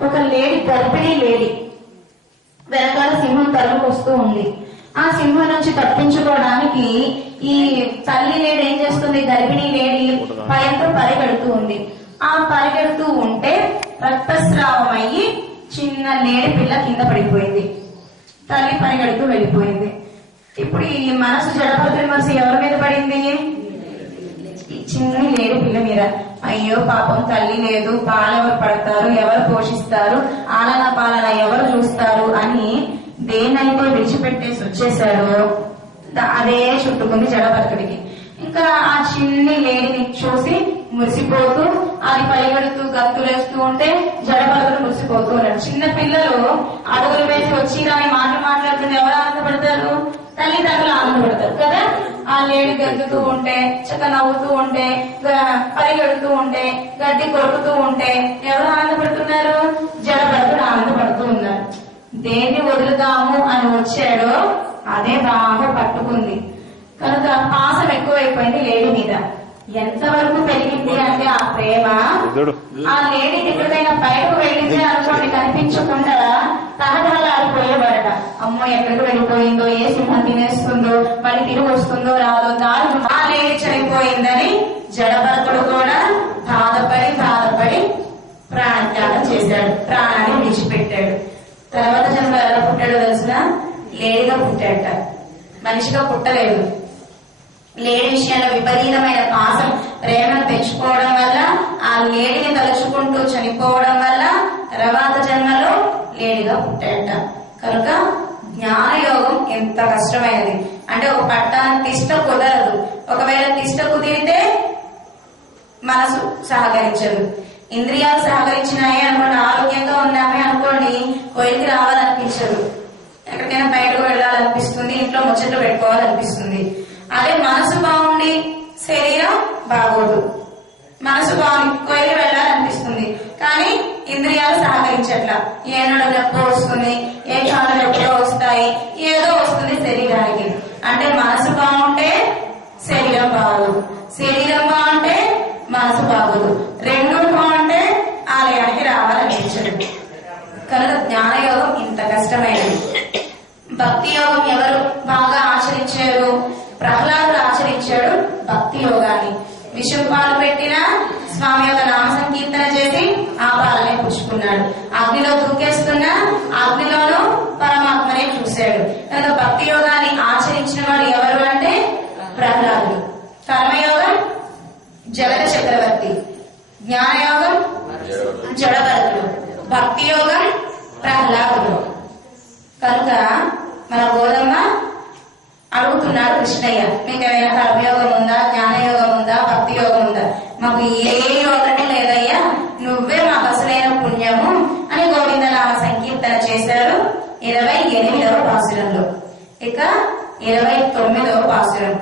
ఒక లేడీ, గర్భిణీ లేడీ వెనకాల సింహం తరుముకు వస్తూ ఉంది. ఆ సింహం నుంచి తప్పించుకోవడానికి ఈ తల్లి లేడీ ఏం చేస్తుంది? గర్భిణీ లేడీ పైతో పరిగెడుతూ ఉంది. ఆ పరిగెడుతూ ఉంటే రక్తస్రావం అయ్యి చిన్న లేడీ పిల్ల కింద పడిపోయింది. తల్లి పరిగెడుతూ వెళ్ళిపోయింది. ఇప్పుడు ఈ మనసు జడభరతుడి మనసు ఎవరి మీద పడింది? చిన్న లేడీ పిల్ల మీద. అయ్యో పాపం, తల్లి లేదు, పాలు ఎవరు పడతారు, ఎవరు పోషిస్తారు, ఆలన పాలన ఎవరు చూస్తారు అని దేన్నైతే విడిచిపెట్టేసి వచ్చేసాడో అదే చుట్టుకుంది జడభరతుడికి. ఇంకా ఆ చిన్ని లేడీని చూసి మురిసిపోతూ అది పరిగెడుతూ గంతులేస్తూ ఉంటే జడభరతుడు మురిసిపోతూ ఉన్నాడు. చిన్న పిల్లలు అడుగులు వేసి వచ్చి కానీ మాటలు మాట్లాడుతుంటే ఎవరు ఆనందపడతారు? తల్లిదండ్రులు ఆనందపడతారు కదా. ఆ లేడి గెంతుతూ ఉంటే, చక్క నవ్వుతూ ఉంటే, పరిగెడుతూ ఉంటే, గడ్డి కొరుకుతూ ఉంటే ఎవరు ఆనందపడుతున్నారు? జడభరతుడు ఆనందపడుతూ ఉన్నారు. దేన్ని వదులుదాము అని వచ్చాడో అదే బాగా పట్టుకుంది కనుక పాసం ఎక్కువైపోయింది లేడి మీద. ఎంతవరకు పెరిగింది అంటే ఆ ప్రేమ, ఆ లేడీ ఎక్కడికైనా బయటకు వెళ్ళింది అనుకోండి కనిపించకుండా తహతహలాడిపోయేవాడట. అమ్మో ఎక్కడికి వెళ్ళిపోయిందో, ఏ సింహం తినేస్తుందో, మళ్ళీ తిరిగి వస్తుందో రాదో, దారి ఆ లేడీ చనిపోయిందని జడభరతుడు కూడా బాధపడి ప్రాణత్యాగం చేశాడు, ప్రాణాన్ని విడిచిపెట్టాడు. తర్వాత జన్మ ఎలా పుట్టాడో తెలిసిన? లేడీగా పుట్టాడట, మనిషిగా పుట్టలేదు. లేడీ విషయంలో విపరీతమైన పాసం, ప్రేమను పెంచుకోవడం వల్ల, ఆ లేడీని తలుచుకుంటూ చనిపోవడం వల్ల తర్వాత జన్మలో లేడీగా పుట్టాడట. కనుక జ్ఞానయోగం ఎంత కష్టమైనది అంటే, ఒక పట్టాన్ని తిష్ట కుదరదు. ఒకవేళ తిష్ట కుదిరితే మనసు సహకరించదు, ఇంద్రియాలు సహకరించినాయి అనుకోండి, ఆరోగ్యంగా ఉన్నామే అనుకోండి, కోయిలకి రావాలనిపించదు, ఎక్కడికైనా బయటకు వెళ్ళాలనిపిస్తుంది, ఇంట్లో ముచ్చట్లు పెట్టుకోవాలనిపిస్తుంది. అదే మనసు బాగుండి శరీరం బాగోదు. మనసు బాగుంది, కోయిలకి వెళ్ళాలనిపిస్తుంది, కానీ ఇంద్రియాలు సహకరించట్లా. ఏ నొప్పి వస్తుంది, ఏ కాళ్ళ నొప్పిలో వస్తాయి, ఏదో వస్తుంది శరీరానికి. అంటే మనసు బాగుంటే శరీరం బాగోదు, శరీరం బాగుంటే మనసు బాగోదు, రెండు బాగుంటే ఆలయానికి రావాలనిపించదు. కనుక జ్ఞానయోగం ఇంత కష్టమైనది. భక్తి యోగం ఎవరు బాగా ఆచరించారు? ప్రహ్లాదుడు ఆచరించాడు భక్తి యోగాన్ని. విషం పాలు పెట్టిన స్వామి యొక్క నామ సంకీర్తన చేసి ఆ పాలనే పుచ్చుకున్నాడు. అగ్నిలో దూకేస్తున్న అగ్నిలోనూ పరమాత్మనే చూశాడు. కనుక భక్తి యోగాన్ని ఆచరించిన వాడు ఎవరు అంటే ప్రహ్లాదుడు. కర్మయోగం జగత చక్రవర్తి, జ్ఞానయోగం జడభరతుడు, భక్తి యోగం ప్రహ్లాదుడు. కనుక మన గోదమ్మ అడుగుతున్నాడు కృష్ణయ్య, మీకు ఏమైనా కర్మయోగం ఉందా, జ్ఞానయోగం ఉందా, భక్తి యోగం ఉందా? మాకు ఏ యోగమే లేదయ్యా, నువ్వే మాకు అసలైన పుణ్యము అని గోవిందనామ సంకీర్తన చేశారు 28వ పాసురంలో. ఇక 29వ పాసురం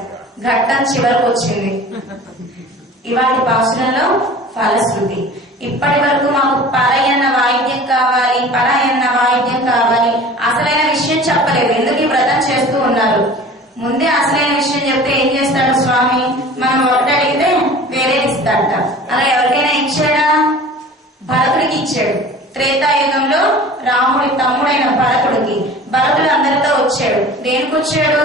ఘట్టం చివరకు వచ్చింది. ఇవాటి పాసురంలో ఫలశ్రుతి. ఇప్పటి వరకు మాకు పరయన్న వాయిద్యం కావాలి, పరయన్న వాయిద్యం కావాలి, అసలైన విషయం చెప్పలేదు. ఎందుకు ఈ వ్రతం చేస్తూ ఉన్నారు? ముందే అసలైన విషయం చెప్తే ఏం చేస్తాడు స్వామి? మనం ఒకటి అడిగితే వేరేది ఇస్తాడట. అలా ఎవరికైనా ఇచ్చాడా? భరతుడికి ఇచ్చాడు. త్రేతాయుగంలో రాముడి తమ్ముడైన భరతుడికి. భరతుడు అందరితో వచ్చాడు. దేనికి వచ్చాడు?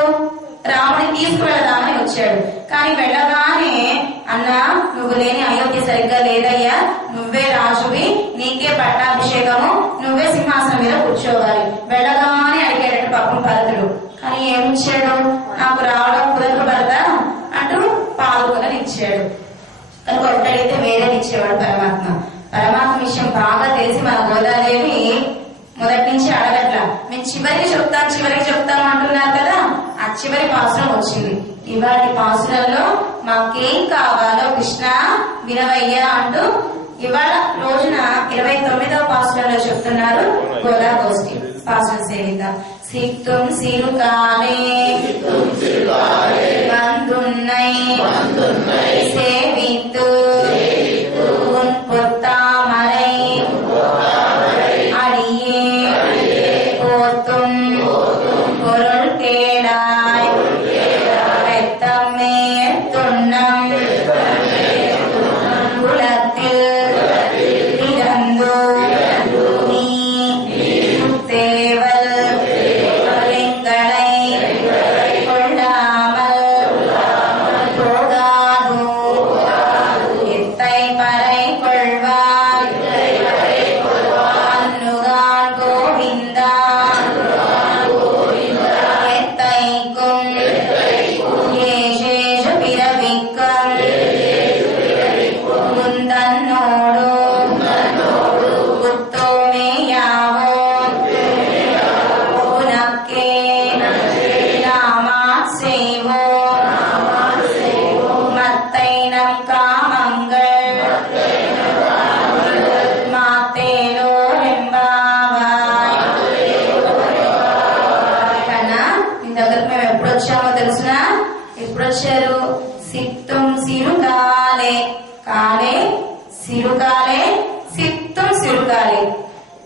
రాముడిని తీసుకువెళదామని వచ్చాడు. కానీ వెళ్ళగానే, అన్నా నువ్వు లేని అయోధ్య సరిగ్గా లేదయ్యా, నువ్వే రాజువి, నీకే పట్టాభిషేకము, నువ్వే సింహాసనం మీద కూర్చోవాలి, వెళ్ళగానే అడిగాడట పాపం భరతుడు. కానీ ఏమిచ్చాడు? నాకు రావడం కుదరదు భరత అంటూ పాల్గొనని ఇచ్చాడు. కనుక ఒకటి అడిగితే వేరేది ఇచ్చేవాడు పరమాత్మ. పరమాత్మ విషయం బాగా తెలిసి మన గోదాదేవి మొదటి నుంచి అడగట్లా. మేము చివరికి చెప్తాం అంటున్నారు కదా, ఆ చివరి పాసురం వచ్చింది. ఇవాటి పాసురంలో మాకేం కావాలో కృష్ణ వినవయ్యా అంటూ ఇవాళ రోజున 29వ పాసురంలో చెప్తున్నారు గోదా గోష్ఠి పాసుర సేవిక. సిక్తుం సిరుకాలే వందున్నై సేవితు పొత్తామరై అడియే పోతుం பொருள் கேடாய் பெத்தம்மே துண்ணம் குலத்தில் இறந்தோ நீ தேவல் எங்களை கொள்ளாமல் போகாதோ వచ్చారు? సిత్తుం సిరుకాలే, కాలే సిరుకాలే, సిత్తుం సిరుకాలే.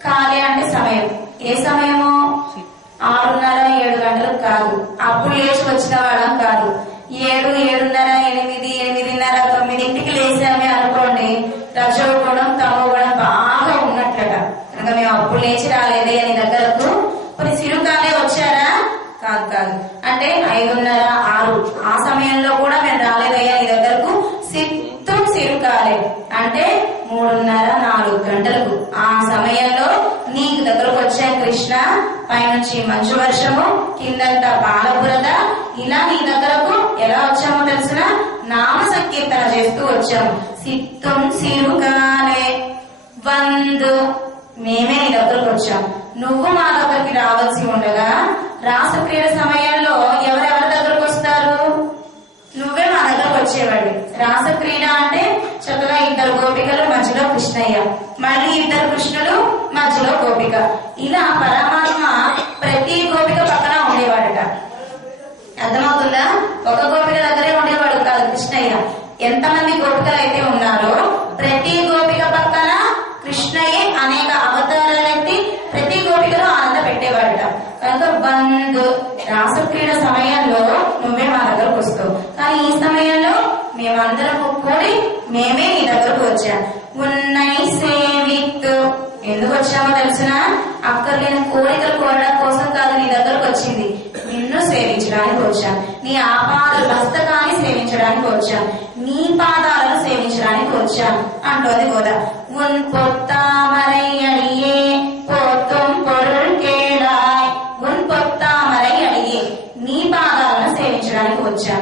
కాలే అంటే సమయం. ఏ సమయము? 6:30, 7 గంటలకు కాదు. అప్పుడు లేచి వచ్చిన వాళ్ళం కాదు. 7, 7:30, 8, 8:30, 9ంటికి లేచామే అనుకోండి, రజోగుణం తమోగుణం బాగా ఉన్నట్లట. కనుక మేము అప్పుడు లేచి రాలేదే అని దగ్గరకు. కొన్ని సిరుకాలే వచ్చారా? కాదు కాదు. అంటే 5:30, 6 ఆ సమయంలో కూడా మేము రాలేదయ్యా నీ దగ్గరకు. సిత్తుం సిరుకాలే అంటే 3:30, 4 గంటలకు ఆ సమయంలో నీ దగ్గరకు వచ్చాం కృష్ణ. పైనుంచి మంచు వర్షము, కిందంతా పాలబురద. ఇలా నీ దగ్గరకు ఎలా వచ్చామో తెలిసిన? నామ సంకీర్తన చేస్తూ వచ్చాము. సిత్తుం సిరుకాలే వందు, మేమే నీ దగ్గరకు వచ్చాం. నువ్వు మా దగ్గరికి రావాల్సి ఉండగా రాసక్రీడ సమయంలో ఎవరెవరి దగ్గరకు వస్తారు? నువ్వే మా దగ్గరకు వచ్చేవాడి. రాసక్రీడ అంటే చక్కగా 2 గోపికలు, మధ్యలో కృష్ణయ్య, మళ్ళీ 2 కృష్ణులు, మధ్యలో గోపిక. ఇలా పరమాత్మ ప్రతి గోపిక పక్కన ఉండేవాడట. అర్థమవుతుందా? ఒక గోపిక దగ్గరే ఉండేవాడు కాదు కృష్ణయ్య. ఎంతమంది గోపికలు అయితే ఉన్నారో ప్రతి గోపిక పక్కన కృష్ణయ్య అనేక అవతారాలెత్తి ప్రతి గోపికలో ఆనంద పెట్టేవాడట. కనుక బంధు రాసక్రీడ సమయంలో నువ్వే మా దగ్గరకు వస్తావు. కానీ ఈ సమయంలో మేమందరం కూడి మేమే నీ దగ్గరకు వచ్చాం. ఉన్నై సేవిత్, ఎందుకు వచ్చామో తెలిసిన? అక్కర్లేని కోరికలు కోరడం కోసం కాదు నీ దగ్గరకు వచ్చింది. నిన్ను సేవించడానికి వచ్చాం. నీ ఆపాద మస్తకాన్ని సేవించడానికి వచ్చాం. నీ పాదాలను సేవించడానికి వచ్చాం అంటోంది గోదా. ఉన్ పొత్తామరై అడియే పోత్తం పొరుల్ కేళాయ్. ఉన్ పొత్తామరై అడియే, నీ పాదాలను సేవించడానికి వచ్చాం.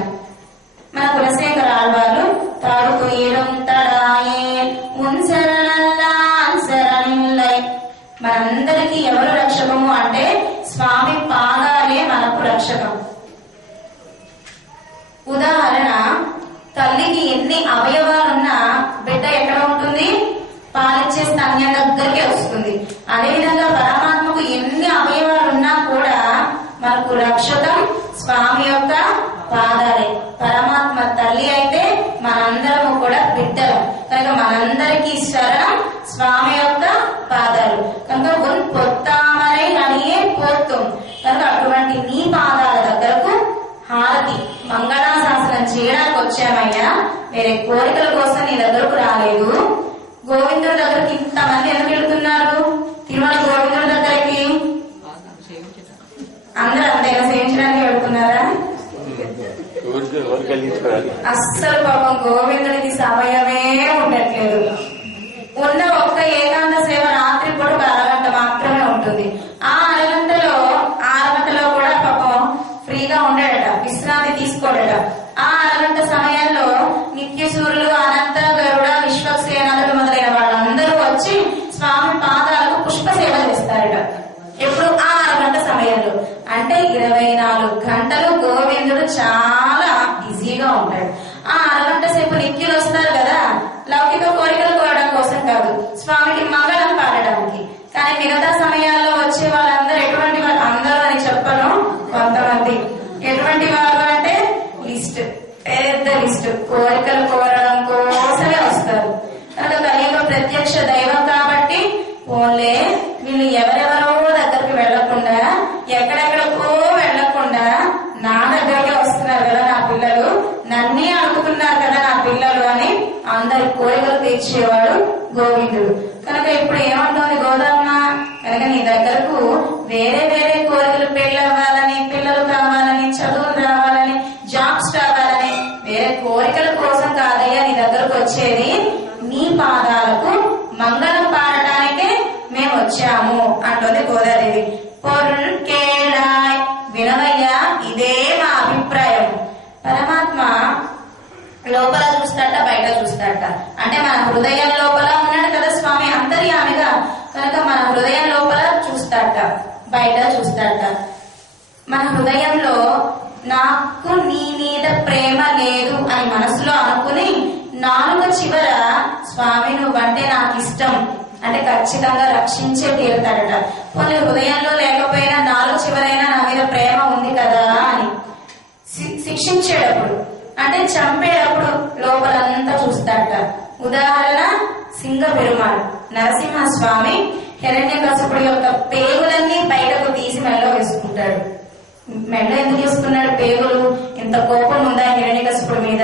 మన కులశేఖర ఆళ్వారు తాడుకు తడాయే ఉన్సరనల్లాన్సరనిల్లై. మనందరికీ ఎవరు రక్షకము అంటే స్వామి పాదాలే మనకు రక్షకం. ఉదాహరణ, తల్లికి ఎన్ని అవయవాలున్నా బిడ్డ ఎక్కడ ఉంటుంది? పాలిచ్చే స్తన్యం దగ్గరికే వస్తుంది. అదేవిధంగా పరమాత్మకు ఎన్ని అవయవాలున్నా కూడా మనకు రక్షకం స్వామి యొక్క పాదాలే. పరమాత్మ తల్లి అయితే మనందరము కూడా బిడ్డలు. కనుక మనందరికీ శరణం స్వామి యొక్క పాదాలు. కనుక ఉన్ పొత్తామరై అడియే పోత్తం. కనుక అటువంటి నీ పాదాల దగ్గరకు హారతి మంగళాశాసనం చేయడానికి వచ్చామయ్యా. వేరే కోరికల కోసం నీ దగ్గరకు రాలేదు. గోవిందుడి దగ్గరికి ఇంతమంది ఎందుకు వెళుతున్నారు? తిరుమల గోవిందుడి దగ్గరికి అందరూ అంతేనా సేవించడానికి వెళుతున్నారా? అస్సలు పాపం గోవిందుడికి సమయమే ఉండట్లేదు. ఉన్న ఒక్క ఏకాంత సేవ రాత్రి పూట 1 అరగంట మాత్రమే ఉంటుంది. ఆ అరగంటలో కూడా పాపం ఫ్రీగా ఉండడట, విశ్రాంతి తీసుకోడట. ఆ అరగంట సమయంలో నిత్య సూర్యులు, అనంత గరుడ, విశ్వక్సేనాథులు మొదలైన వాళ్ళందరూ వచ్చి స్వామి పాదాలకు పుష్ప సేవ చేస్తారట. ఎప్పుడు? ఆ అరగంట సమయంలో. అంటే 24 గంటలు గోవిందుడు చాలా బిజీగా ఉంటాడు. ఆ అరగంట సేపు నిత్యులు వస్తారు కదా, లౌకిక కోరికలు కోరడం కోసం కాదు, స్వామికి మంగళం పాడడానికి. కానీ మిగతా సమయాల్లో వచ్చే వాళ్ళందరూ ఎటువంటి వాళ్ళు? అందరూ అని చెప్పను, కొంతమంది. ఎటువంటి వాళ్ళు అంటే లిస్ట్, పెద్ద లిస్ట్, కోరికలు కోరడం కోసమే వస్తారు. కనుక కలియుగ ప్రత్యక్ష దైవం కాబట్టి ఓన్లే వీళ్ళు ఎవరెవరో దగ్గరికి వెళ్లకుండా, ఎక్కడెక్కడికో వెళ్లకుండా నా దగ్గరకే వస్తున్నారు కదా నా పిల్లలు, నన్నే అడుగుతున్నారు కదా నా పిల్లలు అని అందరి కోరికలు తీర్చేవాడు గోవిందుడు. కనుక ఇప్పుడు ఏమంటుంది గోదమ్మ? కనుక నీ దగ్గరకు వేరే వేరే కోరికలు, పెళ్లి అవ్వాలని, పిల్లలు కావాలని, చదువులు రావాలని, జాబ్స్ రావాలని వేరే కోరికల కోసం కాదయ్యా నీ దగ్గరకు వచ్చేది. నీ పాదాలకు మంగళం పాడటానికే మేము వచ్చాము అంటుంది గోదాదేవి. పొరుల్ కేళాయ్, వినవయ్యా, ఇదే మా అభిప్రాయం. పరమాత్మ లోపల చూస్తాట, బయట చూస్తాట. అంటే మన హృదయం లోపల ఉన్నాడు కదా స్వామి అంతర్యామిగా. కనుక మన హృదయం లోపల చూస్తాట, బయట చూస్తాట. మన హృదయంలో నాకు నీ మీద ప్రేమ లేదు అని మనసులో అనుకుని నాలుక చివర స్వామి నువ్వంటే నాకు ఇష్టం అంటే ఖచ్చితంగా రక్షించే తీరుతాడట. కొన్ని హృదయంలో లేకపోయినా నాలుగు చివరైనా నా మీద ప్రేమ ఉంది కదా అని శిక్షించేటప్పుడు అంటే చంపేటప్పుడు లోపలంతా చూస్తాడట. ఉదాహరణ సింగ పెరుమాళ్. నరసింహస్వామి హిరణ్యకశిపుడి యొక్క పేగులన్నీ బయటకు తీసి మెడలో వేసుకుంటాడు. మెడలో ఎందుకు వేసుకున్నాడు పేగులు? ఇంత కోపం ఉందా హిరణ్యకశిపుడి మీద?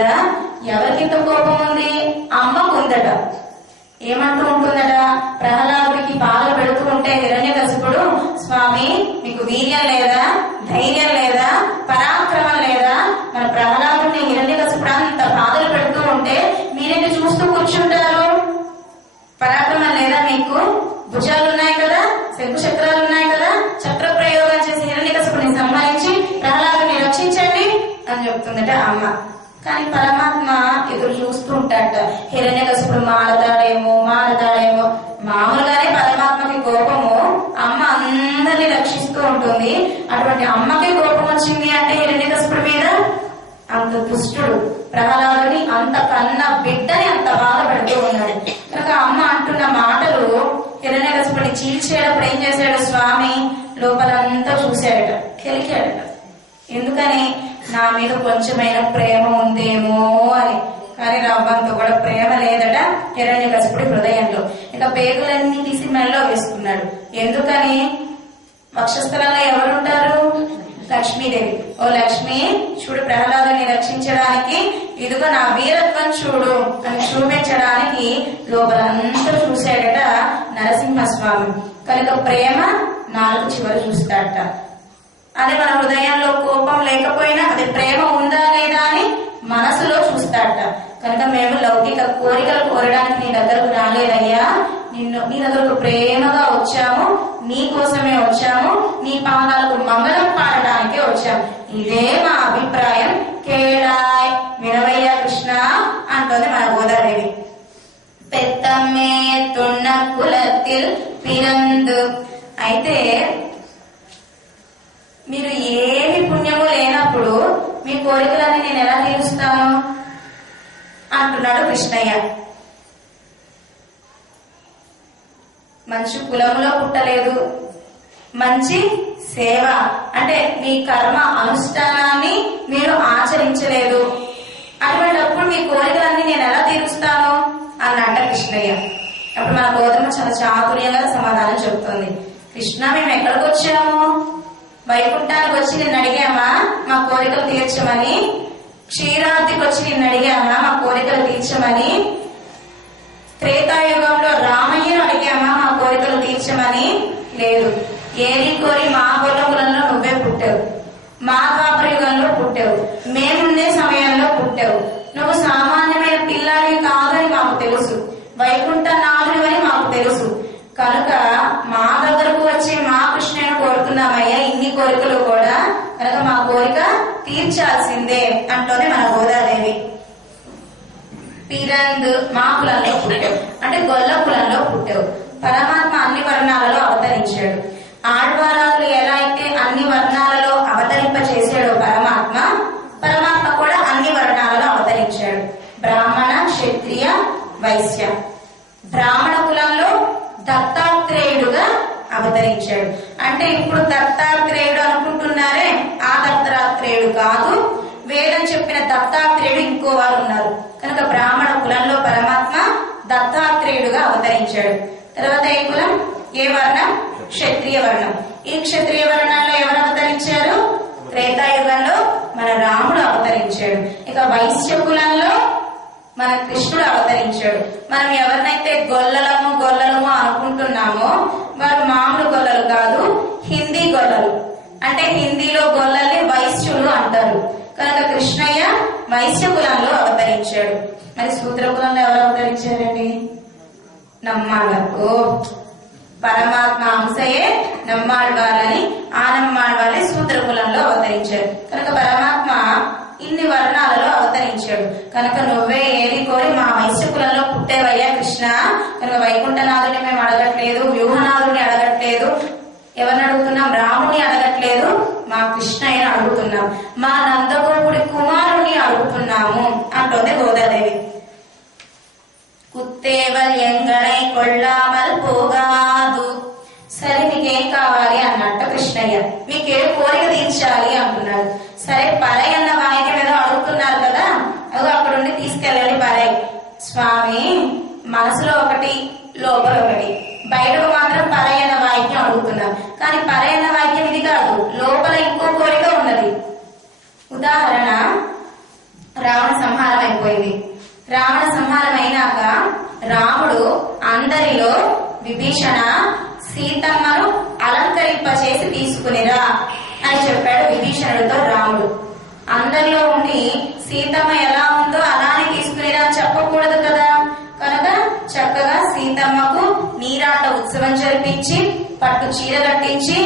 ఎవరికి ఇంత కోపం ఉంది? అమ్మకు ఉందట. ఏమంటూ ఉంటుందట, ప్రహ్లాదుడికి బాధలు పెడుతూ ఉంటే హిరణ్యకశిపుడు, స్వామి మీకు వీర్యం లేదా, ధైర్యం లేదా, పరాక్రమం లేదా? మన ప్రహ్లాదుడిని హిరణ్యకశిపుడు అంత బాధలు పెడుతూ ఉంటే మీరేంటి చూస్తూ కూర్చుంటారు? పరాక్రమం లేదా మీకు? భుజాలు ఉన్నాయి కదా, శంకు చక్రాలు ఉన్నాయి కదా, చక్ర ప్రయోగం చేసి హిరణ్యకశిపుడిని సంహరించి ప్రహ్లాదుని రక్షించండి అని చెప్తుందట అమ్మ. కానీ పరమాత్మ ఎదురు చూస్తూ ఉంటాడట. హిరణ్యకశిపుడు మారతాడేమో. మామూలుగానే పరమాత్మకి కోపము, అమ్మ అందరినీ రక్షిస్తూ ఉంటుంది. అటువంటి అమ్మకి కోపం వచ్చింది అంటే హిరణ్యకశిపుడి మీద, అంత దుష్టుడు ప్రహ్లాదుని అంత కన్న బిడ్డని అంత బాధ పెడుతూ ఉన్నాడు. కనుక అమ్మ అంటున్న మాటలు హిరణ్యకశిపుడిని చీల్చేటప్పుడు ఏం చేశాడు స్వామి? లోపలంతా చూశాడట, కెలికాడట. ఎందుకని? నా మీద కొంచెమైన ప్రేమ ఉందేమో అని. కానీ రవ్వంతో కూడా ప్రేమ లేదట హిరణ్యకశిపుడి హృదయంలో. ఇక పేగులన్నీ తీసి మెడలో వేసుకున్నాడు. ఎందుకని? వక్షస్థలంలో ఎవరుంటారు? లక్ష్మీదేవి. ఓ లక్ష్మి, చూడు ప్రహ్లాదుని రక్షించడానికి ఇదిగో నా వీరత్వం చూడు అని చూపించడానికి లోపలంతా చూశాడట నరసింహస్వామి. కనుక ప్రేమ నాలుగు చివరి చూస్తాడట. అదే మన హృదయంలో కోపం లేకపోయినా అది ప్రేమ ఉందా లేదా అని మనసులో చూస్తాడట. కనుక మేము లౌకిక కోరికలు కోరడానికి నీ దగ్గరకు రాలేదయ్యా, నీ దగ్గరకు ప్రేమగా వచ్చాము, నీ కోసమే వచ్చాము, నీ పాదాలకు మంగళం పాడడానికే వచ్చాము. ఇదే మా అభిప్రాయం. కేళాయ్ వినవయ్య కృష్ణ అంటోంది మన గోదాదేవి. పెద్దమ్మే తున్న కులతిల్ పిరందు. అయితే మీరు ఏమి పుణ్యము లేనప్పుడు మీ కోరికలన్నీ నేను ఎలా తీరుస్తాను అంటున్నాడు కృష్ణయ్య. మంచి కులంలో పుట్టలేదు, మంచి సేవ అంటే మీ కర్మ అనుష్ఠానాన్ని మీరు ఆచరించలేదు. అటువంటిప్పుడు మీ కోరికలన్నీ నేను ఎలా తీరుస్తాను అన్నట్ట కృష్ణయ్య. అప్పుడు మన గోధుమ చాలా చాతుర్యంగా సమాధానం చెప్తుంది. కృష్ణ, మేము ఎక్కడికి వచ్చాము? వైకుంఠానికి వచ్చి నిన్ను అడిగామా మా కోరికలు తీర్చమని? క్షీరాబ్దికి వచ్చి నిన్ను అడిగామా మా కోరికలు తీర్చమని? త్రేతాయుగంలో రామయ్యను అడిగామా మా కోరికలు తీర్చమని? లేదు. ఏది కోరి మా గొల్లకులంలో నువ్వే పుట్టావు, మా కాపరయుగంలో పుట్టావు, మేముండే సమయంలో పుట్టావు. నువ్వు సామాన్యమైన పిల్లాడివి కాదని మాకు తెలుసు, వైకుంఠనాథుడు అని మాకు తెలుసు. కనుక మా దగ్గరకు వచ్చి మా కృష్ణను కోరుతున్నామయ్యా ఇన్ని కోరికలు కూడా. కనుక మా కోరిక తీర్చాల్సిందే అంటోనే మన గోదాదేవి. పిరందు మా కులంలో పుట్టావు అంటే గొల్ల కులంలో పుట్టావు. పరమాత్మ అన్ని వర్ణాలలో అవతరించాడు. ఆళ్వారాలు ఎలా అయితే అన్ని వర్ణాలలో అవతరింప చేశాడో పరమాత్మ కూడా అన్ని వర్ణాలలో అవతరించాడు. బ్రాహ్మణ, క్షత్రియ, వైశ్య. బ్రాహ్మణ కులంలో దత్తాత్రేయుడుగా అవతరించాడు. అంటే ఇప్పుడు దత్తాత్రేయుడు అనుకుంటున్నారే, ఆ దత్తాత్రేయుడు కాదు, వేదం చెప్పిన దత్తాత్రేయుడు ఇంకో వారు ఉన్నారు. కనుక బ్రాహ్మణ కులంలో పరమాత్మ దత్తాత్రేయుడుగా అవతరించాడు. తర్వాత ఏ కులం? ఏ వర్ణం? క్షత్రియ వర్ణం. ఈ క్షత్రియ వర్ణంలో ఎవరు అవతరించారు? త్రేతాయుగంలో మన రాముడు అవతరించాడు. ఇక వైశ్య కులంలో మన కృష్ణుడు అవతరించాడు. మనం ఎవరినైతే గొల్లలము అనుకుంటున్నామో వారు మామూలు గొల్లలు కాదు, హిందీ గొల్లలు. అంటే హిందీలో గొల్లల్ని వైశ్యులు అంటారు. కనుక కృష్ణయ్య వైశ్య కులంలో అవతరించాడు. మరి శూద్ర కులంలో ఎవరు అవతరించారండి? నమ్మాళ్ళకు. పరమాత్మ అంశయే నమ్మాళ్ళని, ఆ నమ్మాళ్ళని శూద్ర కులంలో అవతరించారు. కనుక పరమాత్మ ఇన్ని వర్ణాలలో అవతరించాడు. కనుక నువ్వే ఏది కోరి మా వైశ్య కులంలో పుట్టేవయ్యా కృష్ణ. కనుక వైకుంఠనాథుని మేము అడగట్లేదు, వ్యూహనాథుని అడగట్లేదు, ఎవరిని అడుగుతున్నాం? రాముని అడగట్లేదు, మా కృష్ణయ్యని అడుగుతున్నాం, మా నందగోపుడి కుమారుని అడుగుతున్నాము అంటోంది గోదాదేవి. కుత్తేవల్ ఎంగడై కొళ్ళామల్ పోగాదు. సరే మీకేం కావాలి అన్నట్టు కృష్ణయ్య. మీకే కోరిక తీర్చాలి అంటున్నాడు. సరే పరై అన్న వాయిద్యం ఏదో అడుగుతున్నారు కదా, బయటకు మాత్రం పరయన వాక్యం అడుగుతున్నారు. కానీ పరయన వాక్యం ఇది కాదు, లోపల ఇంకో కోరిక ఉన్నది. ఉదాహరణ, రావణ సంహారం అయిపోయింది. రావణ సంహారం అయినాక రాముడు అందరిలో విభీషణ సీతమ్మను అలంకరింపచేసి తీసుకునిరా అని చెప్పాడు విభీషణుడితో రాముడు. అందరిలో ఉండి సీతమ్మ ఎలా ఉందో అలానే తీసుకునిరా చెప్పకూడదు కదా. కనుక చక్కగా సీతమ్మకు నీరాట ఉత్సవం జరిపించి పట్టు చీర కట్టించి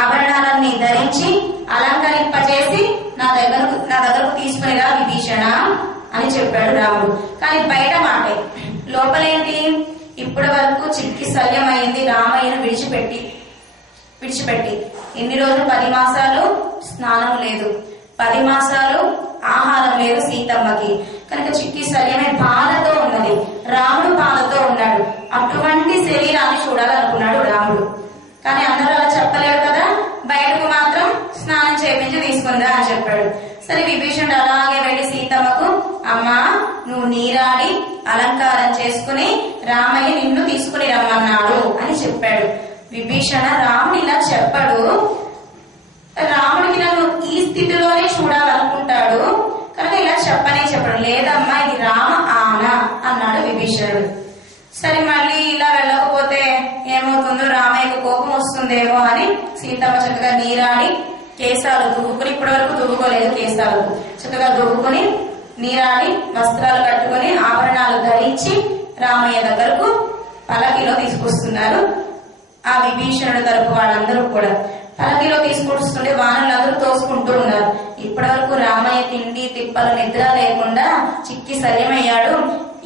ఆభరణాలన్నీ ధరించి అలంకరింపచేసి నా దగ్గరకు తీసుకునిరా విభీషణ అని చెప్పాడు రాముడు. కానీ బయట మాటే, లోపలేంటి? ఇప్పటి వరకు చిక్కి శల్యమైంది రామయ్యను విడిచిపెట్టి ఎన్ని రోజులు 10 మాసాలు స్నానం లేదు, 10 మాసాలు ఆహారం లేదు సీతమ్మకి. కనుక చిక్కి శల్యమే బాధతో ఉన్నది. రాముడు బాధతో ఉన్నాడు. అటువంటి శరీరాన్ని చూడాలనుకున్నాడు రాముడు. కానీ అందరూ అలా చెప్పలేడు కదా. బయటకు మాత్రం స్నానం చేయించి తీసుకుందా అని చెప్పాడు. సరే, విభీషణుడు అలాగే వెళ్లి సీతమ్మకు, అమ్మా నువ్వు నీరాడి అలంకారం చేసుకుని రామయ్య నిన్ను తీసుకుని రమ్మన్నాడు అని చెప్పాడు. విభీషణ రాముడు ఇలా చెప్పాడు. రాముడికి నన్ను ఈ స్థితిలోనే చూడాలనుకుంటాడు కనుక ఇలా చెప్పాడు. లేదమ్మా ఇది రామ ఆన అన్నాడు విభీషణుడు. సరే, మళ్ళీ ఇలా వెళ్ళకపోతే ఏమవుతుందో, రామయ్యకు కోపం వస్తుందేమో అని సీతమ్మ చక్కగా నీరాడి కేశాలు దువ్వుకుని, ఇప్పటి వరకు దువ్వుకోలేదు కేశాలు, చక్కగా దువ్వుకుని నీరాడి వస్త్రాలు కట్టుకుని ఆభరణాలు ధరించి రామయ్య దగ్గరకు పల్లకిలో తీసుకొస్తున్నారు. ఆ విభీషణుడు తరపు వాళ్ళందరూ కూడా పల్లకిలో తీసుకొస్తుంటే వానరులందరూ తోసుకుంటూ ఉన్నారు. ఇప్పటి వరకు రామయ్య తిండి తిప్పలు నిద్ర లేకుండా చిక్కి శల్యమయ్యాడు.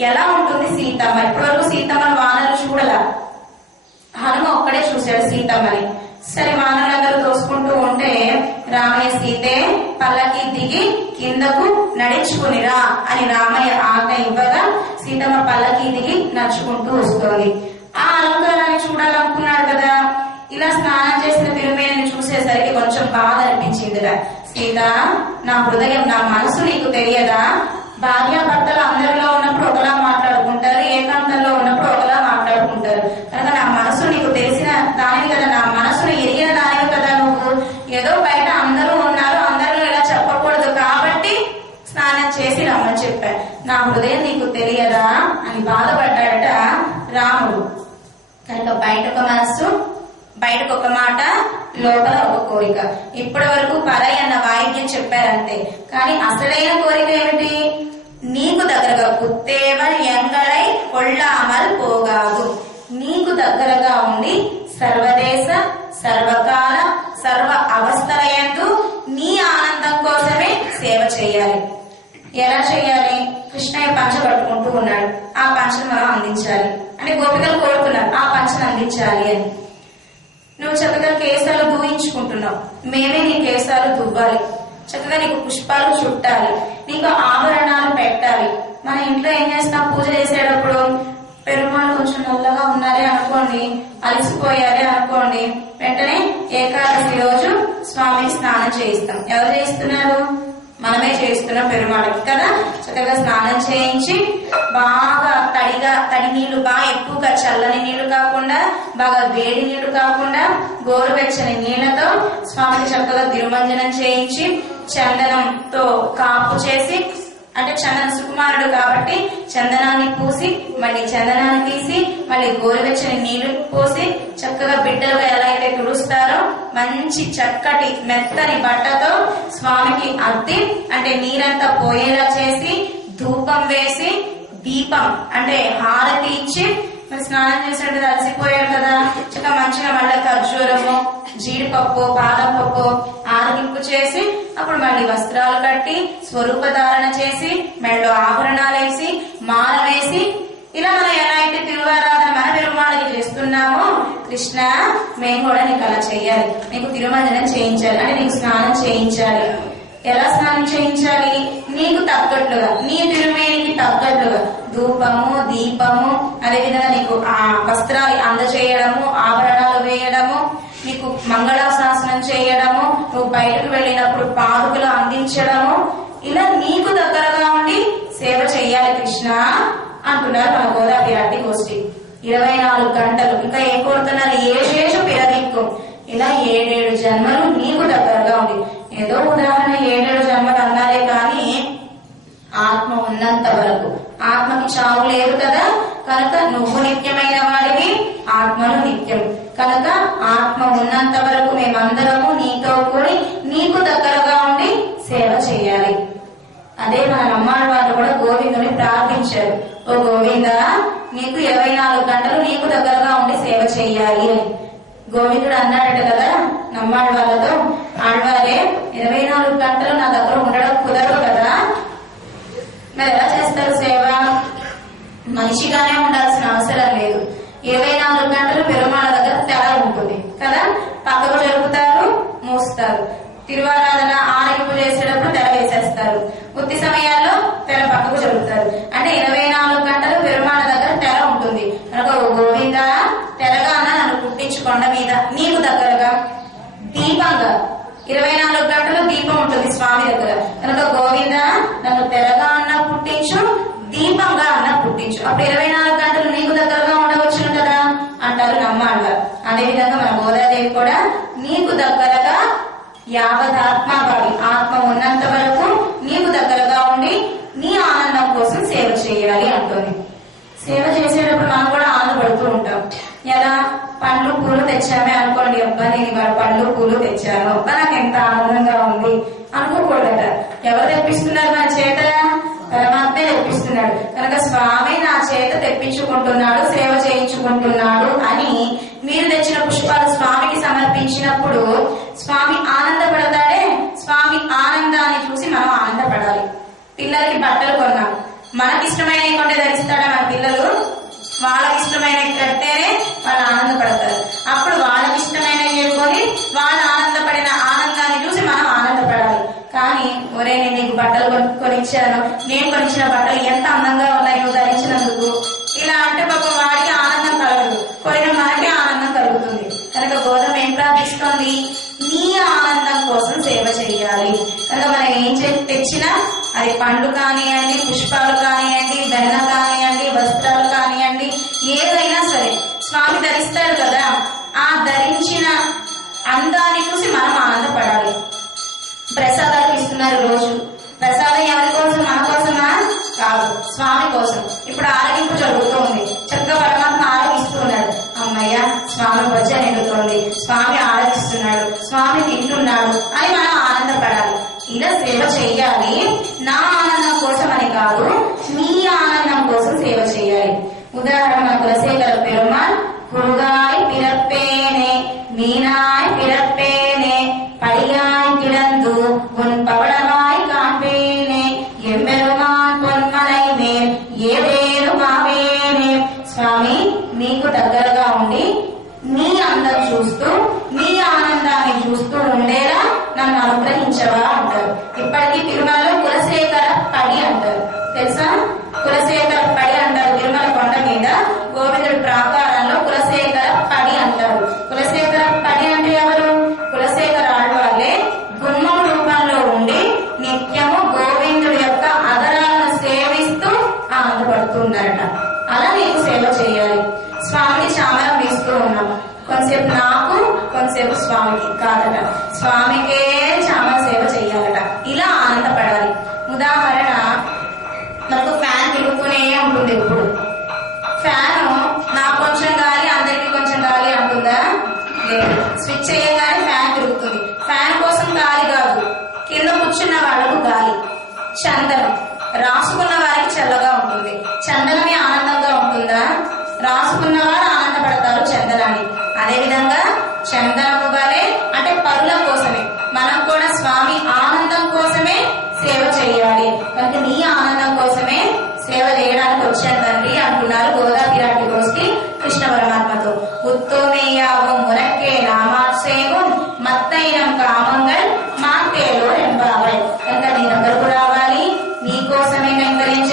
ఎలా ఉంటుంది సీతమ్మ? ఇప్పటి వరకు సీతమ్మను వానరులు చూడలా, హనుమ ఒక్కడే చూశాడు సీతమ్మని. సరే, వానరులందరూ తోసుకుంటూ ఉంటే రామయ్య సీతే పల్లకి దిగి కిందకు నడుచుకునిరా అని రామయ్య ఆజ్ఞ ఇవ్వగా సీతమ్మ పల్లకి దిగి నడుచుకుంటూ వస్తుంది. ఆ అలంకారాన్ని చూడాలనుకున్నాడు కదా. ఇలా స్నానం చేసిన తిరుమేని చూసేసరికి కొంచెం బాధ అనిపించిందిరా. సీత, నా హృదయం నా మనసు నీకు తెలియదా? భార్యాభర్తలు అందరిలో ఉన్నప్పుడు ఒకలా మాట్లాడుకుంటారు, ఏకాంతంలో ఉన్నప్పుడు ఒకలా మాట్లాడుకుంటారు. కనుక నా మనసు నీకు తెలిసిన దానివి కదా, నా మనసును ఎరిగిన దానివి కదా నువ్వు. ఏదో బయట అందరూ ఉన్నారు, అందరూ ఇలా చెప్పకూడదు కాబట్టి స్నానం చేసి రమ్మని చెప్పాను. నా హృదయం నీకు తెలియదా అని బాధపడ్డాడట రాముడు. కనుక బయట ఒక మనస్సు, బయటకు ఒక మాట, లోపల ఒక కోరిక. ఇప్పటి వరకు పరై అన్న వాయిద్యం చెప్పారంతే. కానీ అసలైన కోరిక ఏమిటి? నీకు దగ్గరగా కుత్తేవల్ ఎంగళై కొళ్ళామల్ పోగాదు. నీకు దగ్గరగా ఉండి సర్వదేశ సర్వకాల సర్వ అవస్థల యందు నీ ఆనందం కోసమే సేవ చేయాలి. ఎలా చేయాలి? కృష్ణయ్య పంచ కట్టుకుంటూ ఉన్నాడు, ఆ పంచను మనం అందించాలి అంటే గోపికలు కోరుతున్నారు ఆ పంచను అందించాలి అని. నువ్వు చక్కగా కేశాలు దూయించుకుంటున్నావు, మేమే నీ కేశాలు దువ్వాలి, చక్కగా నీకు పుష్పాలు చుట్టాలి, నీకు ఆభరణాలు పెట్టాలి. మన ఇంట్లో ఏం చేస్తాం? పూజ చేసేటప్పుడు పెరుమాళ్ళు కొంచెం నల్లగా ఉన్నారే అనుకోండి, అలసిపోయారే అనుకోండి, వెంటనే ఏకాదశి రోజు స్వామికి స్నానం చేయిస్తాం. ఎవరు చేయిస్తున్నారు? మనమే చేయిస్తున్నాం పెరుమాళ్ళకి కదా. చక్కగా స్నానం చేయించి బాగా తడి నీళ్లు, బాగా ఎక్కువగా చల్లని నీళ్లు కాకుండా, బాగా వేడి నీళ్లు కాకుండా, గోరువెచ్చని నీళ్లతో స్వామికి చక్కగా తిరుమంజనం చేయించి చందనంతో కాపు చేసి, అంటే చందన సుకుమారుడు కాబట్టి చందనాన్ని పూసి, మళ్ళీ చందనాన్ని తీసి, మళ్ళీ గోరువెచ్చని నీళ్లు పోసి చక్కగా బిడ్డలుగా ఎలా అయితే తుడుస్తారో మంచి చక్కటి మెత్తని బట్టతో స్వామికి అద్ది, అంటే నీరంతా పోయేలా చేసి, ధూపం వేసి, దీపం అంటే హారతి ఇచ్చి, మరి స్నానం చేసినట్టు అలసిపోయాడు కదా, చక్కగా మంచిగా మళ్ళీ ఖర్జూరము, జీడిపప్పు, బాదం పప్పు ఆరగింపు చేసి, అప్పుడు మళ్ళీ వస్త్రాలు కట్టి స్వరూప ధారణ చేసి, మెడలో ఆభరణాలు వేసి, మాల వేసి, ఇలా మనం ఎలా అయితే తిరువారాధన మన పెరుమాళకి చేస్తున్నామో, కృష్ణ మేము కూడా నీకు అలా చేయాలి, నీకు తిరుమంజనం చేయించాలి, అంటే నీకు స్నానం చేయించాలి. ఎలా స్నానం చేయించాలి? నీకు తగ్గట్లుగా, నీ తిరుమేనికి తగ్గట్లుగా ధూపము, దీపము, అదేవిధంగా నీకు ఆ వస్త్రాలు అందజేయడము, ఆభరణాలు వేయడము, నీకు మంగళాశాసనం చేయడము, నువ్వు బయటకు వెళ్ళినప్పుడు పాదుకలు అందించడము, ఇలా నీకు దగ్గరగా ఉండి సేవ చెయ్యాలి కృష్ణ అంటున్నారు మన గోదావరి గోష్ఠి. 24 గంటలు. ఇంకా ఏం కోరుతున్నారు? ఏషేషు పిరవిక్కు, ఇలా 7 జన్మలు నీకు దగ్గరగా ఉంది. ఏదో ఉదాహరణ 7 జన్మలు అన్నారే కానీ ఆత్మ ఉన్నంత వరకు, ఆత్మకి చావు లేదు కదా, కనుక నువ్వు నిత్యమైన వాడివి, ఆత్మను నిత్యం. కనుక ఆత్మ ఉన్నంత వరకు మేమందరము నీతో కూడి నీకు దగ్గరగా ఉండి సేవ చేయాలి. అదే మన నమ్మాళ్ళ వాళ్ళు కూడా గోవిందుని ప్రార్థించారు. ఓ గోవింద, నీకు 24 గంటలు నీకు దగ్గరగా ఉండి సేవ చెయ్యాలి అని గోవిందుడు అన్నాడట కదా నమ్మాళ్ళ వాళ్ళతో, ఆడవారే 24 గంటలు నా దగ్గర ఉండడం కుదరదు కదా, మరి ఎలా చేస్తారు సేవ? మనిషిగానే ఉండాల్సిన అవసరం లేదు. 24 గంటలు పెరుమాళ దగ్గర తెర ఉంటుంది కదా, పక్కకు జరుపుతారు, మూస్తారు. తిరువారాధన ఆరగింపు చేసేటప్పుడు తెర వేసేస్తారు. ఉత్తి సమయాల్లో తెర పక్కకు జరుగుతారు. అంటే 24 గంటలు పెరుమాళ దగ్గర తెర ఉంటుంది. కనుక గోవింద, తెరగా నన్ను పుట్టించు కొండ మీద నీకు దగ్గరగా, దీపంగా 24 గంటలు దీపం ఉంటుంది స్వామి దగ్గర. కనుక గోవింద, నన్ను తెరగా అన్న పుట్టించు, దీపంగా అన్న పుట్టించు. అప్పుడు 24 గంటలు నీకు దగ్గరగా ఉండవచ్చును కదా అంటారు నమ్మాళ్ళ. అదేవిధంగా మన గోదాదేవి కూడా నీకు దగ్గరగా యావదాత్మాభావి, ఆత్మ ఉన్నంత వరకు నీకు దగ్గరగా ఉండి నీ ఆనందం కోసం సేవ చేయాలి అంటుంది. సేవ చేసేటప్పుడు మనం కూడా ఆనందపడుతూ ఉంటాం. ఎలా? పండ్లు పూలు తెచ్చామే అనుకోండి, అబ్బా నేను ఇవాళ పండ్లు పూలు తెచ్చాను, అబ్బా నాకు ఎంత ఆనందంగా ఉంది అనుకోకూడదట. ఎవరు తెప్పిస్తున్నారు మన చేత? పరమాత్మే తెప్పిస్తున్నాడు. కనుక స్వామి నా చేత తెప్పించుకుంటున్నాడు, సేవ చేయించుకుంటున్నాడు అని మీరు తెచ్చిన పుష్పాలు స్వామికి సమర్పించినప్పుడు స్వామి ఆనందపడతాడే. స్వామి ఆనందాన్ని చూసి మనం ఆనందపడాలి. పిల్లలకి బట్టలు కొన్నాం, మనకిష్టమైన కొంటే ధరిస్తాడా మన పిల్లలు? వాళ్ళకి ఇష్టమైన కడితేనే వాళ్ళు ఆనందపడతారు. అప్పుడు వాళ్ళకి ఇష్టమైన చేసుకొని వాళ్ళు ఆనందపడిన ఆనందాన్ని చూసి మనం ఆనందపడాలి. కానీ ఒరే నేను నీకు బట్టలు కొనిచ్చాను, నేను కొనిచ్చిన బట్టలు ఎంత అందంగా ఉన్నాయి నువ్వు ధరించినందుకు, ఇలా అంటే పాపం వాడికి ఆనందం కలగదు, కొనిన మనకే ఆనందం కలుగుతుంది. కనుక గోధుమ ఏం ప్రార్థిస్తోంది? నీ ఆనందం కోసం సేవ చేయాలి. కనుక మనం ఏం తెచ్చినా అది పండ్లు కానివ్వండి, పుష్పాలు కానివ్వండి, వెన్న కానివ్వండి, వస్త్రాలు కానివ్వండి, ఏదైనా సరే స్వామి ధరిస్తాడు కదా, ఆ ధరించిన అందాన్ని చూసి మనం ఆనందపడాలి. ప్రసాదాలు ఇస్తున్నారు రోజు, ప్రసాదం ఎవరి కోసం? మన కోసమా? కాదు, స్వామి కోసం. ఇప్పుడు ఆరగింపు జరుగుతుంది, చక్కగా పరమాత్మ ఆరగిస్తున్నాడు. అమ్మయ్య, స్వామి వచ్చ నిండుతోంది, స్వామి ఆరగిస్తున్నాడు, స్వామి తింటున్నాడు అని మనం ఆనందపడాలి. ఇలా సేవ చెయ్యాలి. నా ఆనందం కోసం అని కాదు, నీ ఆనందం కోసం సేవ చేయాలి. ఉదాహరణ కులశేఖర పెరుమాళ్ కురుగాయ్ పిరప్పేనే మీనాయ్ పిరప్పేనే పడియాయ్ కిడందు ఉన్ పవళవాయ్ కాంపేనే ఎంబెరుమాన్ పొన్మలై మేల్ ఏదేరు మావేనే. స్వామి నీకు దగ్గరగా ఉండి నీ అందం చూస్తూ నీ ఆనందాన్ని చూస్తూ ఉండేలా నన్ను అనుగ్రహించవా అంటారు. ఇప్పటికీ తిరుమలలో కులశేఖర పడి అంటారు, తెలుసా? కులశేఖర పడి అంటారు. తిరుమల కొండ మీద గోవిందుడి ప్రాకారంలో కులశేఖర పడి అంటారు. కులశేఖర పడి అంటే ఎవరు? కులశేఖర ఆళ్వార్లే గుమ్మం రూపంలో ఉండి నిత్యము గోవిందుడి యొక్క అదరాలను సేవిస్తూ ఆనందపడుతున్నారట. అలా నీకు సేవ చేయాలి. స్వామిని చామరం వేస్తూ ఉన్నాం, కొంతసేపు నాకు కొంతసేపు స్వామికి కాదట, స్వామికే చామర సేవ చెయ్యాలట. ఇలా ఆనందపడాలి. ఉదాహరణ, మనకు ఫ్యాన్ తిరుగుతూనే ఉంటుంది. ఇప్పుడు ఫ్యాన్ నాకు కొంచెం గాలి అందరికి కొంచెం గాలి అంటుందా? లేదు. స్విచ్ చేయగానే ఫ్యాన్ తిరుగుతుంది. ఫ్యాన్ కోసం గాలి కాదు, కింద కూర్చున్న వాళ్ళకు గాలి. చందనం రాసుకున్న వారికి చల్లగా ఉంటుంది. చందనమే ఆనందంగా ఉంటుందా? రాసుకున్న వారు ఆనందపడతారు చందనాన్ని. అదేవిధంగా చందనము వలె అంటే పరుల కోసమే మనం కూడా స్వామి ఆనందం కోసమే సేవ చేయాలి. కనుక నీ ఆనందం కోసమే సేవ చేయడానికి వచ్చాను తండ్రి అంటున్నారు గోదా పిరాటి గోష్ఠి కృష్ణ పరమాత్మతో. ఉత్తోమేయావం మునక్కే నామాసేవం మత్తైనం కామంగల్ మాంటేలో ఎంబావై. కనుక నీ దగ్గరకు రావాలి, నీ కోసమే వెంకరించ.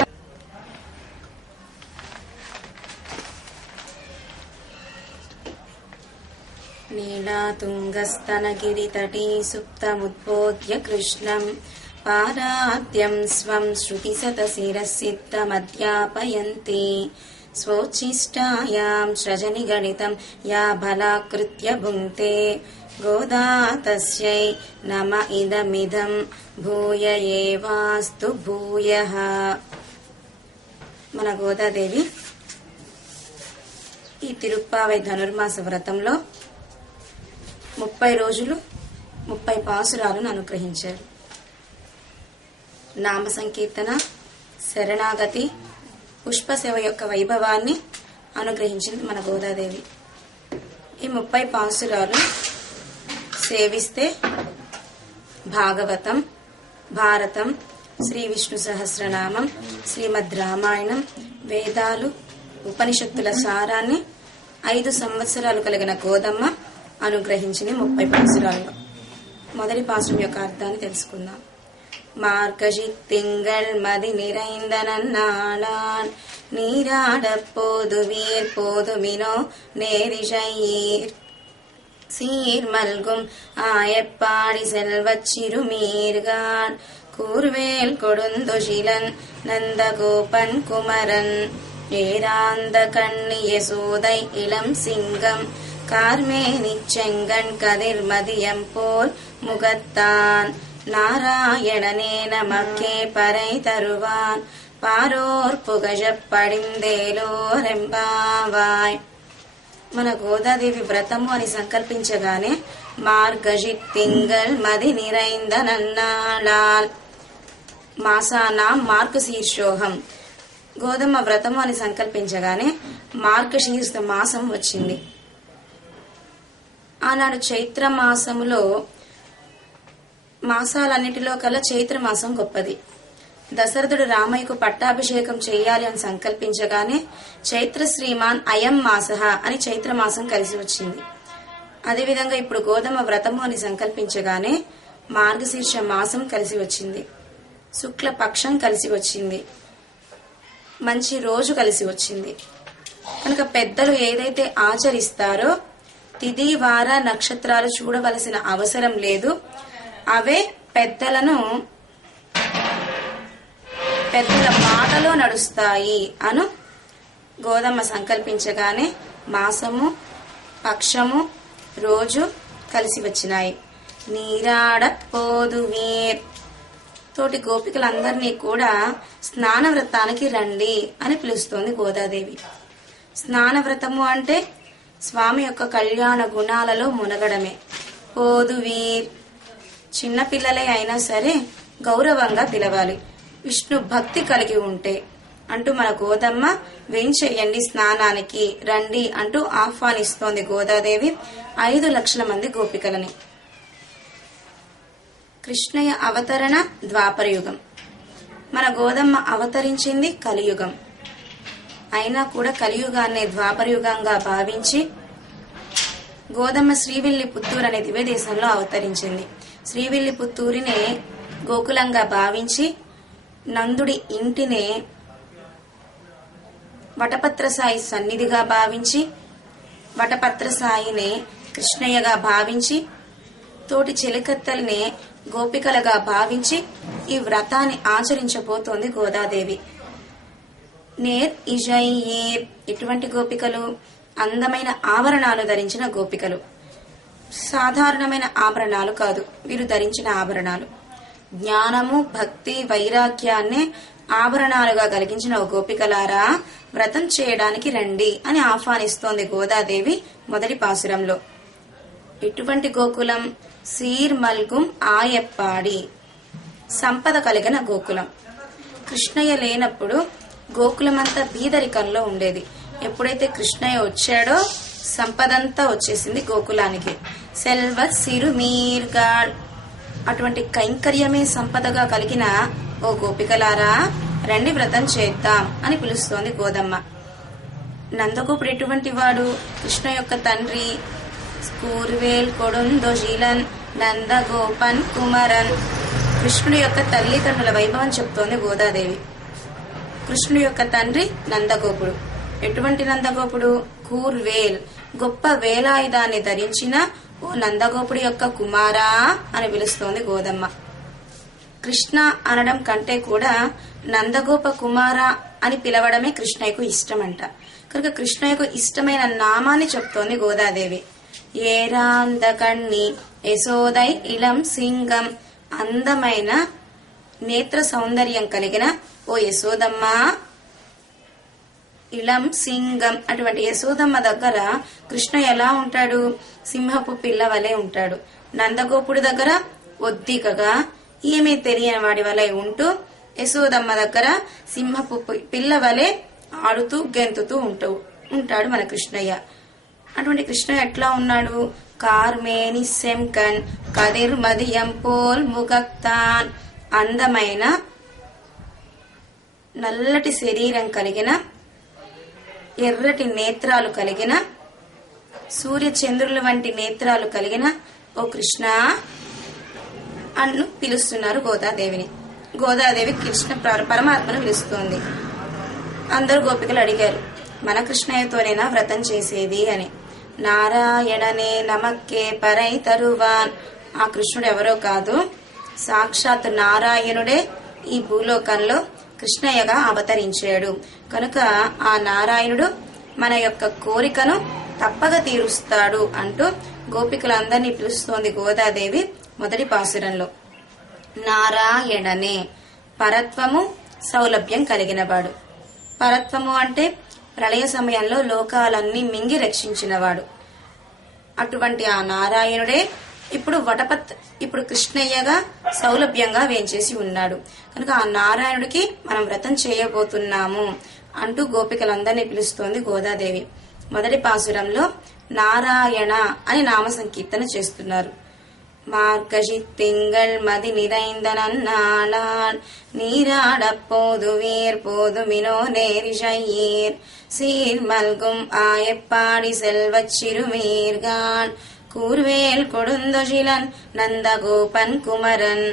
नीलातुङ्गस्तनगिरितटी सुप्तमुद्बोध्य कृष्णम् पाराद्यं स्वं श्रुतिशतशिरःसिद्धमध्यापयन्ति स्वोच्छिष्टायां सृजनिगणितं या बलाकृत्य भुङ्क्ते गोदा तस्यै नम इदमिदं భూయ ఏవాస్తు భూయః. మన గోదాదేవి ఈ తిరుప్పావై ధనుర్మాస వ్రతంలో 30 రోజులు 30 పాసురాలను అనుగ్రహించారు. నామ సంకీర్తన, శరణాగతి, పుష్పసేవ యొక్క వైభవాన్ని అనుగ్రహించింది మన గోదాదేవి. ఈ 30 పాసురాలు సేవిస్తే భాగవతం, భారతం, శ్రీ విష్ణు సహస్రనామం, శ్రీమద్ రామాయణం, వేదాలు, ఉపనిషత్తుల సారాన్ని 5 సంవత్సరాలు కలిగిన గోదమ్మ అనుగ్రహించిన 30 పాసురాల్లో మొదటి పాసురం యొక్క అర్థాన్ని తెలుసుకుందాం. மார்கழி திங்கள் மதி நிறைந்த நன்னாளான் நீராடப் போதுவீர் போதுமினோ நேரிஷையீர் சீர் மல்கும் ஆயப்பாடி செல்வச் சிறுமீர்கான் கூர்வேல் கொடுந்தொழிலன் நந்தகோபன் குமரன் ஏராந்த கண்ணிய சோதை இளம் சிங்கம் கார்மேனிச் செங்கண் கதிர் மதியம் போல் முகத்தான் நாராயணனே நமக்கே பறை தருவான் பாரோர் புகழப் పడిందేలోరెంబావాయ్. మన గోదాదేవి వ్రతము అని సంకల్పించగానే మార్గజి తింగల్ మది నిరైంద నన్నాళాల్ మాసానాం మార్గశీర్షోహం. గోధుమ వ్రతము అని సంకల్పించగానే మార్గశీర్ష మాసం వచ్చింది. ఆనాడు చైత్ర మాసములో మాసాలన్నిటిలో కల్లా చైత్ర మాసం గొప్పది. దశరథుడు రామయ్యకు పట్టాభిషేకం చేయాలి అని సంకల్పించగానే చైత్ర శ్రీమాన్ అయం మాసః అని చైత్ర మాసం కలిసి వచ్చింది. అదేవిధంగా ఇప్పుడు గోధుమ వ్రతము అని సంకల్పించగానే మార్గశీర్ష మాసం కలిసి వచ్చింది, శుక్ల పక్షం కలిసి వచ్చింది, మంచి రోజు కలిసి వచ్చింది. కనుక పెద్దలు ఏదైతే ఆచరిస్తారో తిథి వార నక్షత్రాలు చూడవలసిన అవసరం లేదు. అవే పెద్దల మాటలో నడుస్తాయి అను గోదమ్మ సంకల్పించగానే మాసము, పక్షము, రోజు కలిసి వచ్చినాయి. నీరాడ పోదువీర్ తోటి గోపికలందరినీ కూడా స్నాన వ్రతానికి రండి అని పిలుస్తోంది గోదాదేవి. స్నాన వ్రతము అంటే స్వామి యొక్క కళ్యాణ గుణాలలో మునగడమే. పోదువీర్ చిన్నపిల్లలే అయినా సరే గౌరవంగా పిలవాలి, విష్ణు భక్తి కలిగి ఉంటే అంటూ మన గోదమ్మ వేంచేయండి, స్నానానికి రండి అంటూ ఆహ్వానిస్తోంది గోదాదేవి 5 లక్షల మంది గోపికలని. కృష్ణయ్య అవతరణ ద్వాపరయుగం. మన గోదమ్మ అవతరించింది కలియుగం. అయినా కూడా కలియుగాన్నే ద్వాపరయుగంగా భావించి గోదమ్మ శ్రీవిల్లి పుత్తూరు అనే దివ్య దేశంలో అవతరించింది. శ్రీవిల్లి పుత్తూరినే గోకులంగా భావించి నందుడి ఇంటినే వటపత్రసాయి సన్నిధిగా భావించి వటపత్రసాయినే కృష్ణయ్యగా భావించి తోటి చెలికత్తల్నే గోపికలుగా భావించి ఈ వ్రతాన్ని ఆచరించబోతోంది గోదాదేవి. నేర్ ఇజయ్యేర్ ఇటువంటి గోపికలు అందమైన ఆభరణాలు ధరించిన గోపికలు. సాధారణమైన ఆభరణాలు కాదు వీరు ధరించిన ఆభరణాలు. జ్ఞానము, భక్తి, వైరాగ్యాన్నే ఆభరణాలుగా కలిగించిన ఓ గోపికలారా వ్రతం చేయడానికి రండి అని ఆహ్వానిస్తోంది గోదాదేవి మొదటి పాసురంలో. ఇటువంటి గోకులం సీర్ మల్గుం ఆయప్పాడి సంపద కలిగిన గోకులం. కృష్ణయ్య లేనప్పుడు గోకులమంతా బీదరికంలో ఉండేది. ఎప్పుడైతే కృష్ణయ్య వచ్చాడో సంపదంతా వచ్చేసింది గోకులానికి. సెల్వ సిరుమీర్గాల్ అటువంటి కైంకర్యమే సంపదగా కలిగిన ఓ గోపికలారా రండి వ్రతం చేద్దాం అని పిలుస్తోంది గోదమ్మ. నందగోపుడు ఎటువంటి వాడు? కృష్ణ యొక్క తండ్రి. కూర్వేల్ కొడుందొజిలన్ నందగోపన్ కుమరన్. కృష్ణుడి యొక్క తల్లిదండ్రుల వైభవం చెప్తోంది గోదాదేవి. కృష్ణుడి యొక్క తండ్రి నందగోపుడు. ఎటువంటి నందగోపుడు? కూర్వేల్ గొప్ప వేలాయుధాన్ని ధరించిన ఓ నందగోపుడి యొక్క కుమారా అని పిలుస్తోంది గోదమ్మ. కృష్ణ అనడం కంటే కూడా నందగోప కుమార అని పిలవడమే కృష్ణయ్యకు ఇష్టమంట. కనుక కృష్ణయ్యకు ఇష్టమైన నామాన్ని చెప్తోంది గోదాదేవి. ఏరాందకణ్ణి యశోదై ఇళం సింగం, అందమైన నేత్ర సౌందర్యం కలిగిన ఓ యశోదమ్మ. ఇళం సింగం, అటువంటి యశోదమ్మ దగ్గర కృష్ణ ఎలా ఉంటాడు? సింహపు పిల్ల వలె ఉంటాడు. నందగోపుడి దగ్గర ఒద్దికగా ఏమీ తెలియని వాడి వలె ఉంటూ, యశోదమ్మ దగ్గర సింహపు పిల్ల వలె ఆడుతూ గెంతుతూ ఉంటాడు మన కృష్ణయ్య. అటువంటి కృష్ణయ్య ఎట్లా ఉన్నాడు? కార్మేని శంకన్ కదిర్ మదియం పోల్ ముగక్తాన్, అందమైన నల్లటి శరీరం కలిగిన, ఎర్రటి నేత్రాలు కలిగిన, సూర్య చంద్రుల వంటి నేత్రాలు కలిగిన ఓ కృష్ణ అన్ను పిలుస్తున్నారు గోదాదేవిని. గోదాదేవి కృష్ణ పరమాత్మను పిలుస్తోంది. అందరు గోపికలు అడిగారు, మన కృష్ణయ్యతోనేనా వ్రతం చేసేది అని. నారాయణనే నమక్కే పరై తరువాన్, ఆ కృష్ణుడు ఎవరో కాదు, సాక్షాత్ నారాయణుడే ఈ భూలోకంలో కృష్ణయ్యగా అవతరించాడు. కనుక ఆ నారాయణుడు మన యొక్క కోరికను తప్పక తీరుస్తాడు అంటూ గోపికలందరినీ పిలుస్తోంది గోదాదేవి మొదటి పాసురంలో. నారాయణనే, పరత్వము సౌలభ్యం కలిగినవాడు. పరత్వము అంటే ప్రళయ సమయంలో లోకాలన్నీ మింగి రక్షించినవాడు. అటువంటి ఆ నారాయణుడే ఇప్పుడు కృష్ణయ్యగా సౌలభ్యంగా వేంచేసి ఉన్నాడు. కనుక ఆ నారాయణుడికి మనం వ్రతం చేయబోతున్నాము అంటూ గోపికలందరినీ పిలుస్తోంది గోదాదేవి. మొదటి పాసురంలో నారాయణ అని నామ సంకీర్తన చేస్తున్నారు. மார்கழித் திங்கள் மதி நிறைந்த நன்னாளான் நீராடப்போதுவீர் போதுமினோ நேரிஷையீர் சீர் மல்கும் ஆயப்பாடி செல்வச் சிறுமீர்கான் கூர்வேல் கொடுந்தொழிலன் நந்தகோபன் குமரன்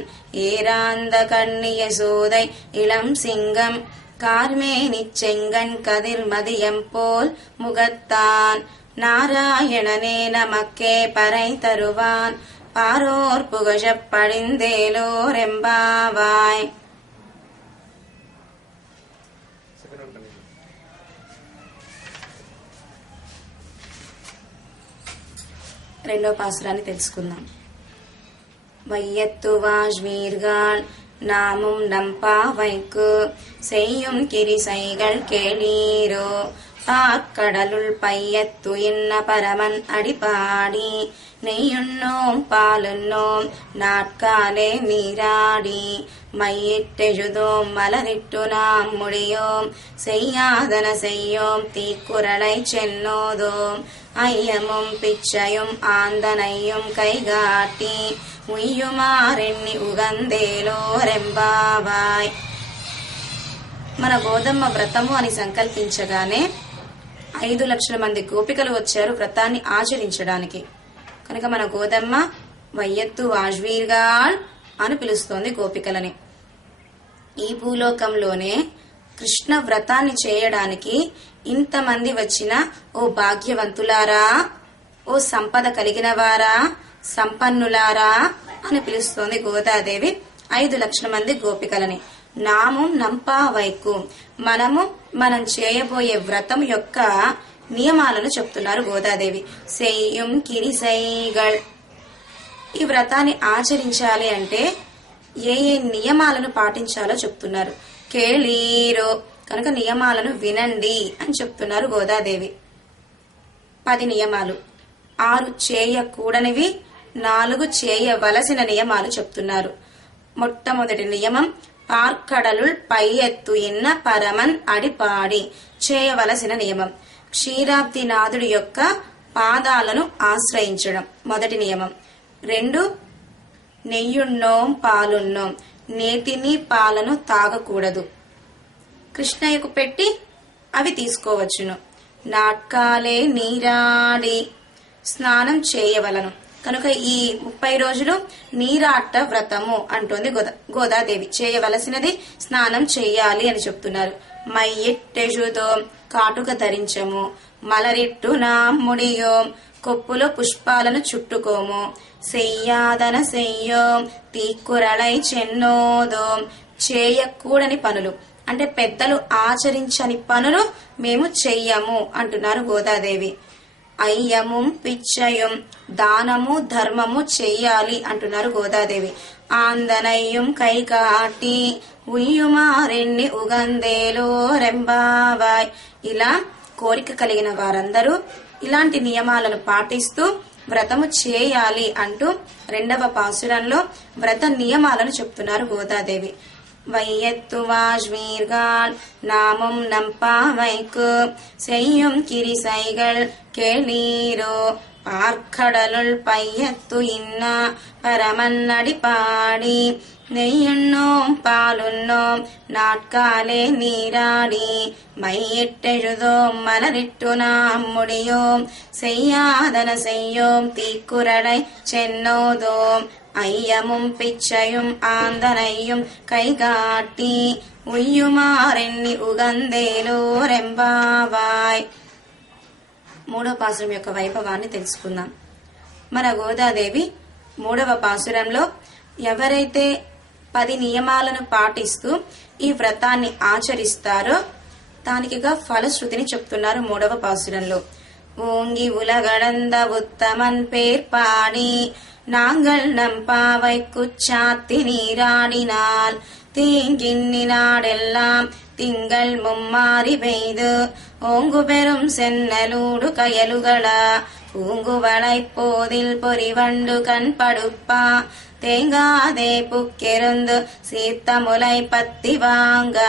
ஏராந்த கண்ணிய சோதை இளம் சிங்கம் கார்மேனிச் செங்கண் கதிர் மதியம் போல் முகத்தான் நாராயணனே நமக்கே பறை தருவான் பாரோர் புகழப் படிந்தேலோரெம்பாவாய். రెండో పాసురాన్ని తెలుసుకుందాం. வையத்துவாழ்வீர்கள் நாமும் நம்பாவைக்கு செய்யும் கிரிசைகள் கேளீரோ பாக்கடலுள் பையத்து என்ன பரமன் அடிபாடி நெய்யுண்ணோம் பாலுண்ணோம் நாட்காலே நீராடி மையிட்டெழுதோம் மலரிட்டு நாம் முடியோம் செய்யாதன செய்யோம் தீக்குறளை சென்னோதோம் ஐயமும் பிச்சையும் ஆந்தனையும் கைகாட்டி ఉయ్యుమారెన్ని ఉగందేలోరెంబావాయ్. మన గోదమ్మ వ్రతము అని సంకల్పించగానే 5 లక్షల మంది గోపికలు వచ్చారు వ్రతాన్ని ఆచరించడానికి. కనుక మన గోదమ్మ వయ్యత్తు వాజ్వీర్గాల్ అని పిలుస్తోంది గోపికలని. ఈ భూలోకంలోనే కృష్ణ వ్రతాన్ని చేయడానికి ఇంతమంది వచ్చిన ఓ భాగ్యవంతులారా, ఓ సంపద కలిగిన వారా, సంపన్నులారా అని పిలుస్తోంది గోదాదేవి 5 లక్షల మంది గోపికలని. నామం నంపావైకు, మనం చేయబోయే వ్రతం యొక్క నియమాలను చెప్తున్నారు గోదాదేవి. సెయ్యం కిరిసైగల్, ఈ వ్రతాన్ని ఆచరించాలి అంటే ఏ ఏ నియమాలను పాటించాలో చెప్తున్నారు. కేళీరో, కనుక నియమాలను వినండి అని చెప్తున్నారు గోదాదేవి. 10 నియమాలు, 6 చేయకూడనివి, 4 చేయవలసిన నియమాలు చెప్తున్నారు. మొట్టమొదటి నియమం పార్కడలుల్ పై ఎత్తు ఇన్న పరమన్ అడిపాడి, చేయవలసిన నియమం. క్షీరాబ్దినాథుడి యొక్క పాదాలను ఆశ్రయించడం మొదటి నియమం. 2 నెయ్యున్నోం పాలున్నోం, నేతిని పాలను తాగకూడదు, కృష్ణయ్యకు పెట్టి అవి తీసుకోవచ్చును. నాట్కాలే నీరాడి, స్నానం చేయవలను. కనుక ఈ 30 రోజులు నీరాట వ్రతము అంటోంది గోదాదేవి. చేయవలసినది స్నానం చెయ్యాలి అని చెప్తున్నారు. మైయెట్టెజుదోం, కాటుక ధరించము. మలరిట్టు నా ముడియోం, కొప్పులో పుష్పాలను చుట్టుకోము. సెయ్యాదన సెయ్యోం తీక్కురళై చెన్నోదోం, చేయకూడని పనులు, అంటే పెద్దలు ఆచరించని పనులు మేము చెయ్యము అంటున్నారు గోదాదేవి. అయ్యముం పిచ్చయం దానము ధర్మము చెయ్యాలి అంటున్నారు గోదాదేవి. ఆందనయ్యం కైకాటి ఉయ్యుమారెన్ని ఉగందేలో రెంబావాయ్. ఇలా కోరిక కలిగిన వారందరూ ఇలాంటి నియమాలను పాటిస్తూ వ్రతము చేయాలి అంటూ 2వ పాసురంలో వ్రత నియమాలను చెప్తున్నారు గోదాదేవి. வையத்துவாழ்வீர்கள் நாமும் நம்பாவைக்கு செய்யும் கிரிசைகள் கேளீரோ பார்க்கடலுள் பையத்து இன்னா பரமன்னடி பாடி நெய்யுண்ணோம் பாலுண்ணோம் நாட்காலே நீராடி மையிட்டெழுதோம் மலரிட்டு நாம் முடியோம் செய்யாதன செய்யோம் தீக்குறளை சென்னோதோம் అయ్యముం పిచ్చయం ఆందనయ్యం కైగాటి ఉయ్యుమారెన్ని ఉగందేలో రెంబావాయ్. 3వ పాసురం యొక్క వైభవాన్ని తెలుసుకుందాం. మన గోదాదేవి 3వ పాసురంలో ఎవరైతే 10 నియమాలను పాటిస్తూ ఈ వ్రతాన్ని ఆచరిస్తారో దానికిగా ఫలశ్రుతిని చెప్తున్నారు 3వ పాసురంలో. ఓంగి ఉలగడంద ఉత్తమన్ పేర్పాడి நாங்கள் நம் பாவைக்கு சாத்தி நீராடினால் தீங்கின்னி நாடெல்லாம் திங்கள் மும்மாறி பெய்து ஓங்கு பெரும் சென்னலூடு கயலுகளா பூங்குவளை போதில் பொறிவண்டு கண்படுப்பா தேங்காதே புக்கெருந்து சீர்த்த முலை பத்தி வாங்க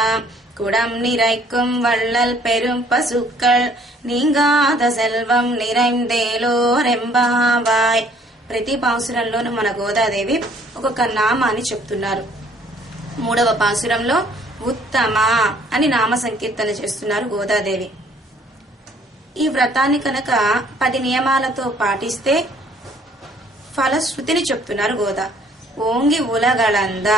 குடம் நிறைக்கும் வள்ளல் பெரும் பசுக்கள் நீங்காத செல்வம் நிறைந்தேலோ రెంబావాయ్. ప్రతి పాసురంలోనూ మన గోదాదేవి ఒక్కొక్క నామాన్ని చెప్తున్నారు. 3వ పాసురంలో ఉత్తమ అని నామ సంకీర్తన చేస్తున్నారు గోదాదేవి. ఈ వ్రతాన్ని కనుక 10 నియమాలతో పాటిస్తే ఫలశ్రుతిని చెప్తున్నారు గోదా. ఓంగి ఉలగళంద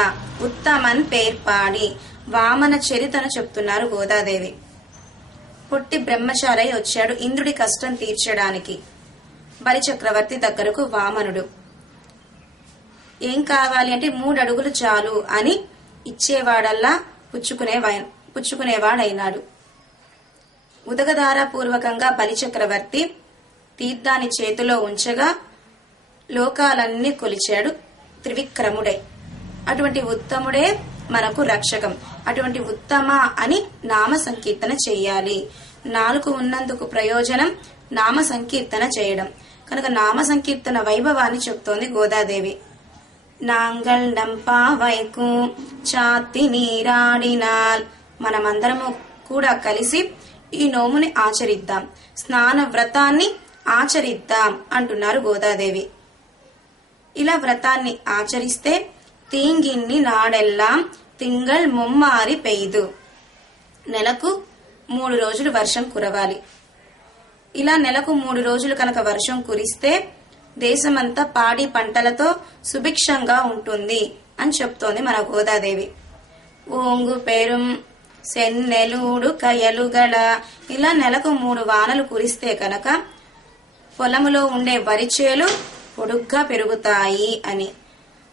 ఉత్తమన్ పేర్పాడి వామన చరితను చెప్తున్నారు గోదాదేవి. పుట్టి బ్రహ్మచారి వచ్చాడు ఇంద్రుడి కష్టం తీర్చడానికి. బలిచక్రవర్తి దగ్గరకు వామనుడు ఏం కావాలి అంటే 3 అడుగులు చాలు అని ఇచ్చేవాడల్లా పుచ్చుకునేవాడైనాడు. ఉదగధారపూర్వకంగా బలిచక్రవర్తి తీర్థాన్ని చేతిలో ఉంచగా లోకాలన్నీ కొలిచాడు త్రివిక్రముడై. అటువంటి ఉత్తముడే మనకు రక్షకం. అటువంటి ఉత్తమ అని నామ సంకీర్తన చెయ్యాలి. నాలుగు ఉన్నందుకు ప్రయోజనం నామ సంకీర్తన చేయడం కనుక నామ సంకీర్తన వైభవాన్ని చెప్తోంది గోదాదేవి. నాంగల్ నంపావైకు చాతి నీరాడినాల్. మనమందరము కూడా కలిసి ఈ నోముని ఆచరిద్దాం, స్నాన వ్రతాన్ని ఆచరిద్దాం అంటున్నారు గోదాదేవి. ఇలా వ్రతాన్ని ఆచరిస్తే తీంగిన్ని నాడెల్లాం తింగళ్ ముమ్మారి పెయ్దు. నెలకు 3 రోజులు వర్షం కురవాలి. ఇలా నెలకు 3 రోజులు కనుక వర్షం కురిస్తే దేశమంతా పాడి పంటలతో సుభిక్షంగా ఉంటుంది అని చెప్తోంది మన గోదాదేవి. ఓంగు పెరుం సెన్నెలూడు కయలుగడ. ఇలా నెలకు 3 వానలు కురిస్తే కనుక పొలములో ఉండే వరిచేలు పొడుగ్గా పెరుగుతాయి అని.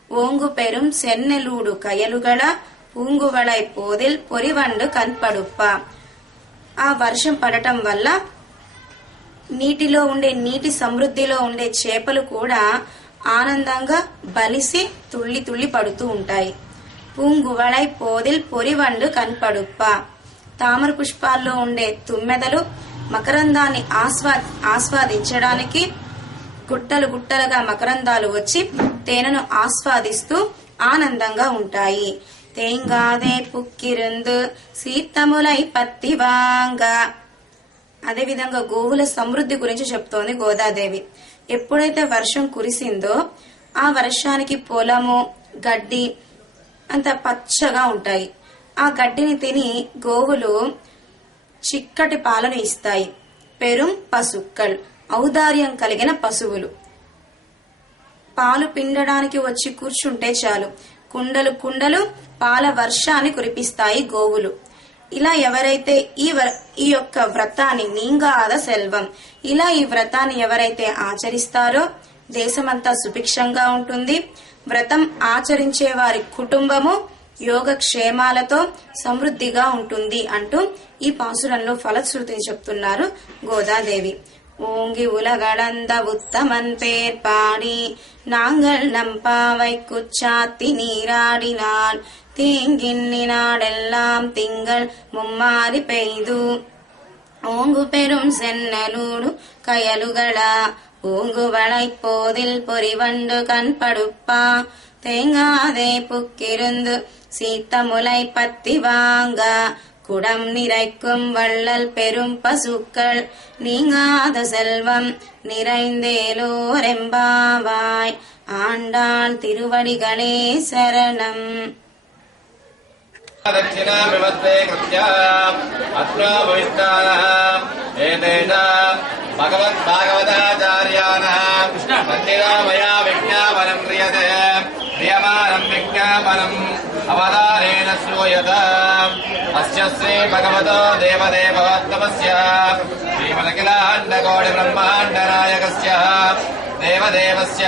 ఓంగు పెరుం సెన్నెలూడు కయలుగడ పూంగువళై పోదిల్ పొరివండు కన్పడుప్ప. ఆ వర్షం పడటం వల్ల నీటిలో ఉండే నీటి సమృద్ధిలో ఉండే చేపలు కూడా ఆనందంగా బలిసి తుళ్ళి తుళ్ళి పడుతూ ఉంటాయి. పూంగువళై పోదిల్ పొరివండు కన్పడుప్ప. తామర పుష్పాల్లో ఉండే తుమ్మెదలు మకరందాన్ని ఆస్వాదించడానికి గుట్టలు గుట్టలుగా మకరందాలు వచ్చి తేనెను ఆస్వాదిస్తూ ఆనందంగా ఉంటాయి. తేంగాదే పుక్కిరుందు సీతములై పత్తివాంగ. అదేవిధంగా గోవుల సమృద్ధి గురించి చెప్తోంది గోదాదేవి. ఎప్పుడైతే వర్షం కురిసిందో ఆ వర్షానికి పొలము గడ్డి అంత పచ్చగా ఉంటాయి. ఆ గడ్డిని తిని గోవులు చిక్కటి పాలను ఇస్తాయి. పెరుం పసుక్కల్ ఔదార్యం కలిగిన పశువులు. పాలు పిండడానికి వచ్చి కూర్చుంటే చాలు కుండలు కుండలు పాల వర్షాన్ని కురిపిస్తాయి గోవులు. ఇలా ఎవరైతే ఈ యొక్క వ్రతాన్ని నీంగాద సెల్వం, ఇలా ఈ వ్రతాన్ని ఎవరైతే ఆచరిస్తారో దేశమంతా సుభిక్షంగా ఉంటుంది. వ్రతం ఆచరించే వారి కుటుంబము యోగక్షేమాలతో సమృద్ధిగా ఉంటుంది అంటూ ఈ పాసురంలో ఫలశ్రుతిని చెప్తున్నారు గోదాదేవి. ஓங்கி உலகளந்த உத்தமன் பேர் பாடி நாங்கள் நம்பாவை குச்சாத்தி நீராடினாள் தீங்கின்னினாடெல்லாம் திங்கள் மும்மாறி பெய்து ஓங்கு பெரும் சென்னலூடு கயலுகள பூங்கு வளைப்போதில் பொறிவண்டு கண்படுப்பா தேங்காதே புக்கிருந்து சீத்த முலை பத்தி வாங்க குடம் நிறைக்கும் வள்ளல் பெரும் பசுக்கள் நீங்காத செல்வம் நிறைந்தேலோரெம்பாவாய் ஆண்டாள் திருவடிகளே சரணம். दक्षिणा विवत्ते कृत्याम् अस्माभिष्टानाम् एतेषाम् भगवद्भागवताचार्याणाम् मन्दिरा मया विज्ञापनम् क्रियते क्रियमाणम् विज्ञापनम् अवतारेण श्रूयताम् अस्य श्रीभगवतो देवदेवोत्तमस्य श्रीमदखिलाण्डकोटिब्रह्माण्डनायकस्य देवदेवस्य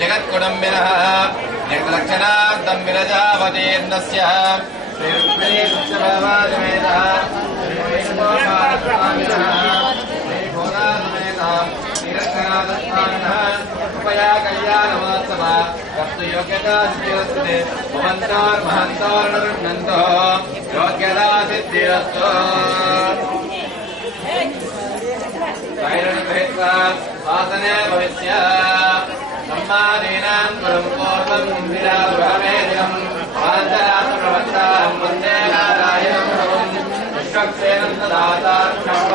जगत्कुटुम्बिनः जगदक्षणार्थम् विरजावतीर्णस्य कृपया कल्याणमोत्सव कर्तु योग्यता सिद्धिरस्ते महन्तोर्महन्तोर्नन्दो योग्यता सिद्धिरस्तु आसने भविष्य सम्मानीनाम् गुरुम् पूर्वम् इन्दिरागृहमेधिनम् आन्तराप्रवत्ताम् वन्दे नारायणम् प्रभुम् विश्वक्सेनम् ददाताक्षम्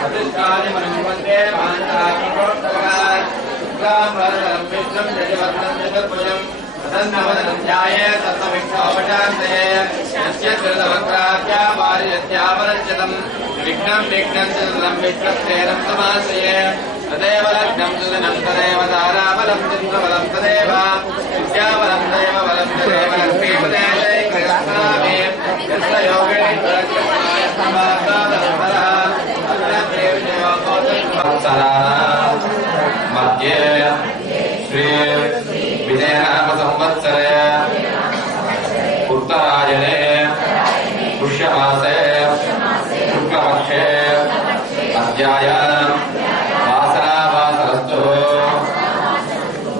प्रतिष्ठानिमनम् वन्दे मान्ताक्षप्रोक्तकान् शुक्लाम् वरदम् विष्णुम् जटिवर्णम् चतुर्भुजम् तदन्नवदनम् ध्याये तत्त्वविष्णोपशान्तये यस्य कृतवक्राख्या पारियत्यापरच्यतम् विघ्नम् विघ्नम् चतुरम् विष्णुक्सेनम् समाश्रये तदेव लग्नम् सुदनम् तदेव ताराबलम् चन्द्रबलम् तदेव विद्याबलम् तदेव बलम् तदेव लक्ष्मीपदेशै कृष्णामि यत्र मध्ये श्री विजयनाम संवत्सरे उत्तरायणे पुष्यमासे शुक्लपक्षे अद्यायाम् वासरावासरस्तु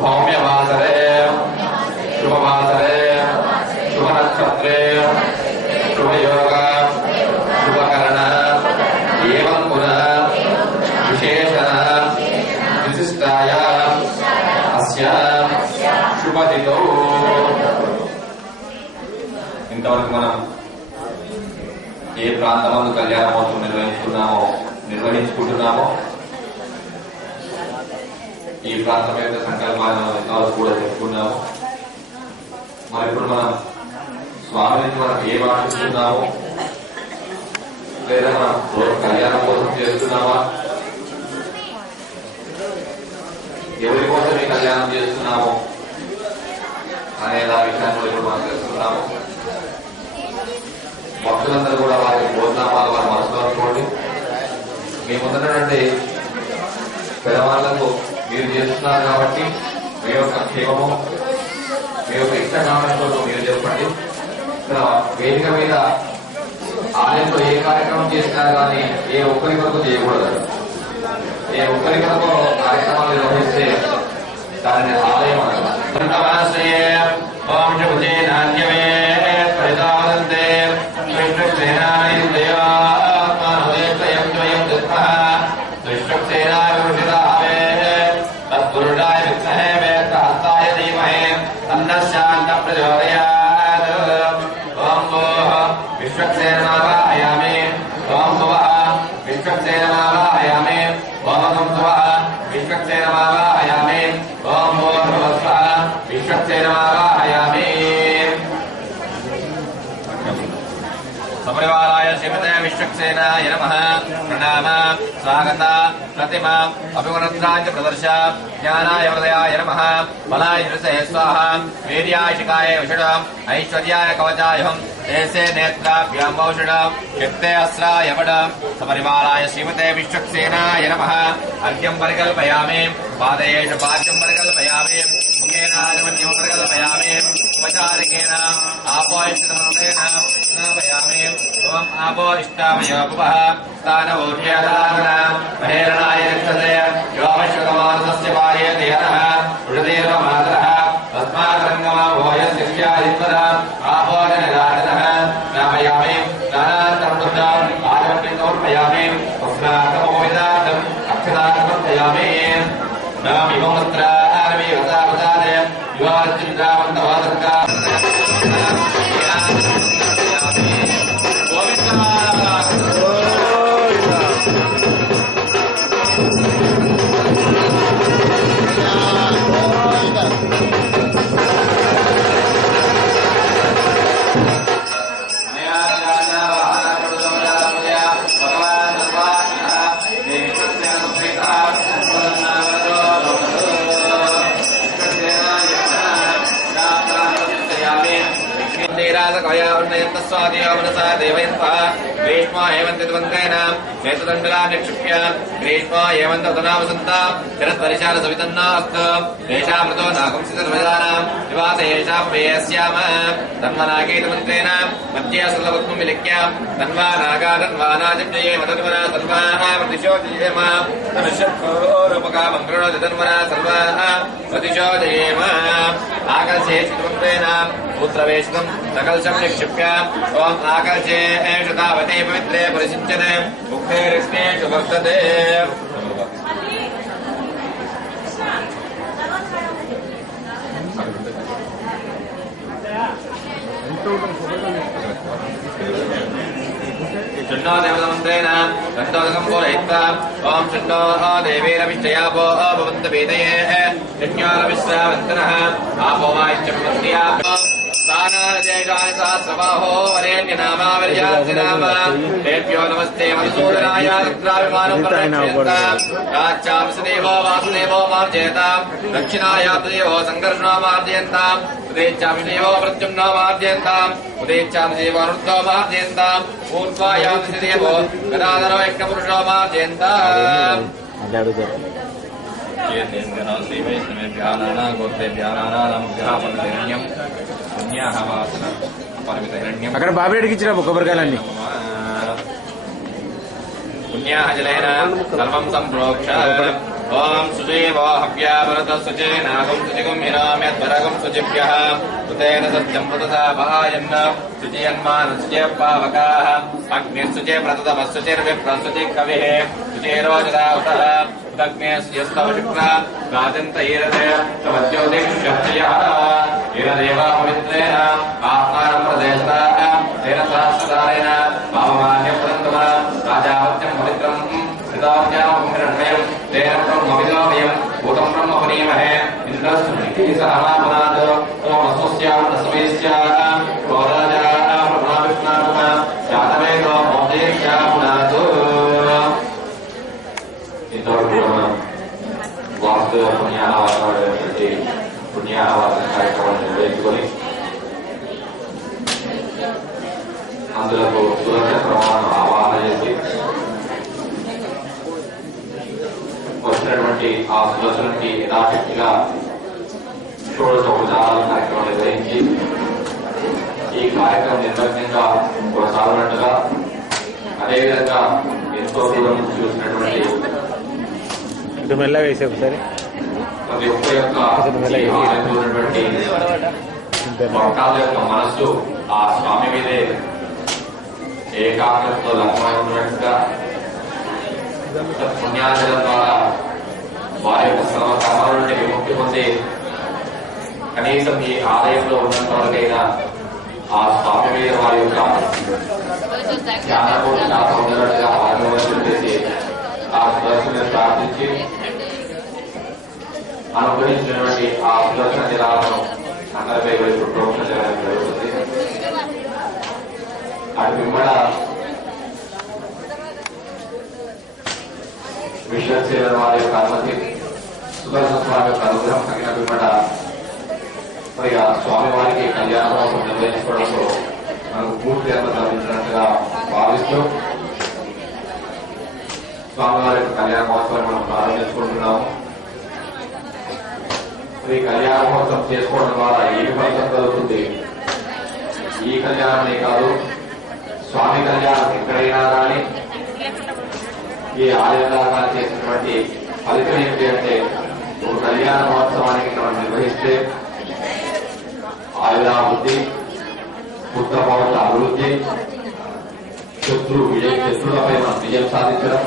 भौम्यवासरे शुभवासरे शुभनक्षत्रे शुभयोग शुभकर्ण एवं पुनः विशेषण विशिष्टायाम् अस्याम् शुभतिथौ. ఇంతవరకు మనం ఏ ప్రాంతమందు కళ్యాణ మహోత్సవం నిర్వహించుకుంటున్నామో ఈ ప్రాంతం యొక్క సంకల్పాలను ఇంతవరకు కూడా చెప్పుకున్నాము. మరి ఇప్పుడు మనం స్వామి నుంచి మనం ఏ ఆశిస్తున్నామో లేదా మనం కళ్యాణం కోసం చేస్తున్నామా, ఎవరి కోసం ఈ కళ్యాణం చేస్తున్నాము అనే దాని విషయాన్ని ఇప్పుడు మనం తెలుసుకున్నాము. భక్తులందరూ కూడా వారి భోజనామాలు వారి మనసులో అనుకోండి. మీ ముందరంటే పెద్దవాళ్లకు మీరు చేస్తున్నారు కాబట్టి మీ యొక్క క్షేమము మీ యొక్క ఇష్టకామంతో మీరు చెప్పండి. వేదిక మీద ఆలయంలో ఏ కార్యక్రమం చేసినా కానీ ఏ ఒక్కరి కొరకు చేయకూడదు. ఏ ఒక్కరి కొరకు కార్యక్రమాలు నిర్వహిస్తే దానిని ఆలయం అనగా विश्वक्सेनमावाहयामि ओं भुवः विश्वक्सेनमावाहयामि ओं भुवः विश्वक्सेनमावाहयामि ओं भूर्भुवस्वः विश्वक्सेनमावाहयामि. सपरिवाराय श्रीमते विश्वक्सेनाय नमः. प्रणाम स्वागत प्रतिमा अभिवृद्धाय प्रदर्श ज्ञानाय हृदयाय नमः. बलाय हृदये स्वाहा वीर्याय शिखाय विषुडम् ऐश्वर्याय कवचायुम् ऐसे नेत्राभ्याम् औषधम् शक्ते अस्राय वडम्. सपरिवाराय श्रीमते विश्वक्सेनाय नमः. अर्घ्यम् परिकल्पयामि पादयेषु पाद्यम् परिकल्पयामि मुखेनागमन्यम् परिकल्पयामि उपचारिकेन आपोषितमनेन स्नापयामि ओम आपो इष्टामयोपः स्थानवोर्यदान महेरणाय रक्षते योमश्वकमानस्य पायते यतः उषदेव मातरः तस्माद्रङ्गमा भोजस्यादित्वः आपोजनदानः स्नापयामि दानान्तर्मुद्राम् आरम्भितोर्पयामि वस्त्रार्थमोविदार्थम् अक्षतार्थमर्पयामि नामिमोत्रारमि वसावसादय युवार्चिन्द्रावन्तवादर्गा स्वादियोमनसा देवयन्त्वा ग्रीष्मा हेमन्तिद्वन्द्वेन हेतुदण्डला निक्षिप्य ग्रीष्मा हेमन्ततनावसन्ता शरद्वर्षाल सवितन्नास्तु येषामृतो नागंसितर्वजानाम् निवास येषापवेयस्याम तन्मनागेतमन्त्रेण मध्ये सल्लवत्मं विलिख्य तन्वा नागा तन्वानाजयेम तन्वना सर्वाः प्रतिशो जयेम तनुषत्कोरूपका मङ्गलोति तन्वना सर्वाः प्रतिशो जयेम आकर्षेषितमन्त्रेण पुत्रवेशितं सकलशं निक्षिप्य ओम आकर्षे एषुतावते पवित्रे परिषिञ्चते मुक्ते रक्ष्मेषु वर्तते शृण्णो देवतमन्त्रेण दण्डोदकं पूरयित्वा ओम शृण्णो देवीरविष्टयापो भवन्तपीतये शृण्योरविश्रावन्तनः आपो वायुच्चमन्त्या सहस्रबाहो वरेण्यनामावर्यासिनाम तेभ्यो नमस्ते मधुसूदनाय रुद्राभिमानं प्राच्याविसदेवो वासुदेवो मार्जयताम् दक्षिणाय देवो सङ्कर्षणो मार्जयन्ताम् उदेच्छाभिदेवो प्रत्युम्नो मार्जयन्ताम् उदेच्छाभिदेवो रुद्धो मार्जयन्ताम् ऊर्ध्वायादिदेवो गदाधरो यज्ञपुरुषो मार्जयन्ताम् श्रीवैष्णवेभ्यः नानागोत्रेभ्यः नानानामभ्यः पन्नहिरण्यम् పుణ్యాహవాసన పరిమిత హిరణ్యం అక్కడ బాబేడికి ఇచ్చిన కొబ్బరికాయలన్నీ పుణ్యాహజలేన సర్వం సంప్రోక్ష ఓం సుజీవో హవ్యావరత సుజే నాగం సుజిగం హిరామ్యద్వరగం సుజిభ్యః సుతేన సత్యం ప్రతతాపాయన్న సుజయన్మాన సుజయ పావకాః అగ్నిస్సుజే ప్రతతమస్సుచిర్విప్రసుజి కవిః సుజేరోజదావతః ఉదగ్నేస్యస్తవ శుక్ర రాజంత ఈరదే తమజ్యోతిష్యప్రియః ఈరదేవా పవిత్రేణ ఆత్మానం ప్రదేశతాః తేన సహస్రధారేణ భావమాన్యపదంతమ రాజావత్యం పవిత్రం ృతాజ్ఞామహిరణ్మయం తేన బ్రహ్మవిదోమయం భూతం బ్రహ్మపునీమహే ఇంద్రస్య సహమాపనాద్ ఓం అస్వస్యామస్మేస్యా గోరాజా బ్రహ్మవిష్ణాత్మ జాతవేదో మోదేశ్యాపునాదో ఇంతవరకు మనం వాస్తవ పుణ్యాహవాసమైనటువంటి పుణ్యాహవాసన కార్యక్రమాన్ని నిర్వహించుకొని అందులో సురక్ష ప్రమాణం ఆవాహన చేసి వచ్చినటువంటి ఆ సుదర్శనకి యథాశక్తిగా షోడశోపచారాల కార్యక్రమం నిర్వహించి ఈ కార్యక్రమం నిర్వహ్యంగా కొనసాగినట్టుగా అదేవిధంగా ఎంతో దూరం నుంచి చూసినటువంటి మెల్లగా వేసే ఒకసారి ప్రతి ఒక్క యొక్క ఉన్నటువంటి భక్తాల యొక్క మనస్సు ఆ స్వామి మీదే ఏకాగ్రతతో లగ్నమై ఉన్నట్టుగా పుణ్యాచరణ ద్వారా వారి యొక్క సర్వకర్మల నుండి విముక్తి పొంది కనీసం ఈ ఆలయంలో ఉన్నంత వరకైనా ఆ స్వామి మీద వారి యొక్క జ్ఞానబోధి శాతం ఉన్నట్టుగా ఆరోగ్యం చేసి ఆ సుదర్శన ప్రార్థించి అనుగ్రహించినటువంటి ఆ సుదర్శన జిల్లాలను అందరిపై వైపు ప్రోక్షణ చేయడం జరుగుతుంది. అటు పిమ్మడ విశ్వసేన వారి యొక్క అనుమతి సుదర్శన స్వామి యొక్క అనుగ్రహం తగిన పిమ్మట మరి ఆ స్వామి వారికి కళ్యాణోత్సవం నిర్వహించుకోవడంలో మనకు పూర్తి అనుమతి లభించినట్టుగా భావిస్తూ స్వామివారి యొక్క కళ్యాణ మహోత్సవాన్ని మనం ప్రారంభించుకుంటున్నాము. ఈ కళ్యాణ మహోత్సవం చేసుకోవడం ద్వారా ఏమి ఫలితం కలుగుతుంది, కళ్యాణమే కాదు, స్వామి కళ్యాణం ఎక్కడైనా కానీ ఈ ఆలయంగా చేసినటువంటి ఫలితం ఏంటి అంటే, ఒక కళ్యాణ మహోత్సవానికి మనం నిర్వహిస్తే ఆయురావృద్ధి, పుత్ర పౌరుల అభివృద్ధి, శత్రువులపై మనం విజయం సాధించడం,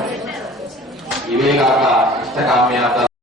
ఇవే కాక ఇష్టకామ్యార్థాలు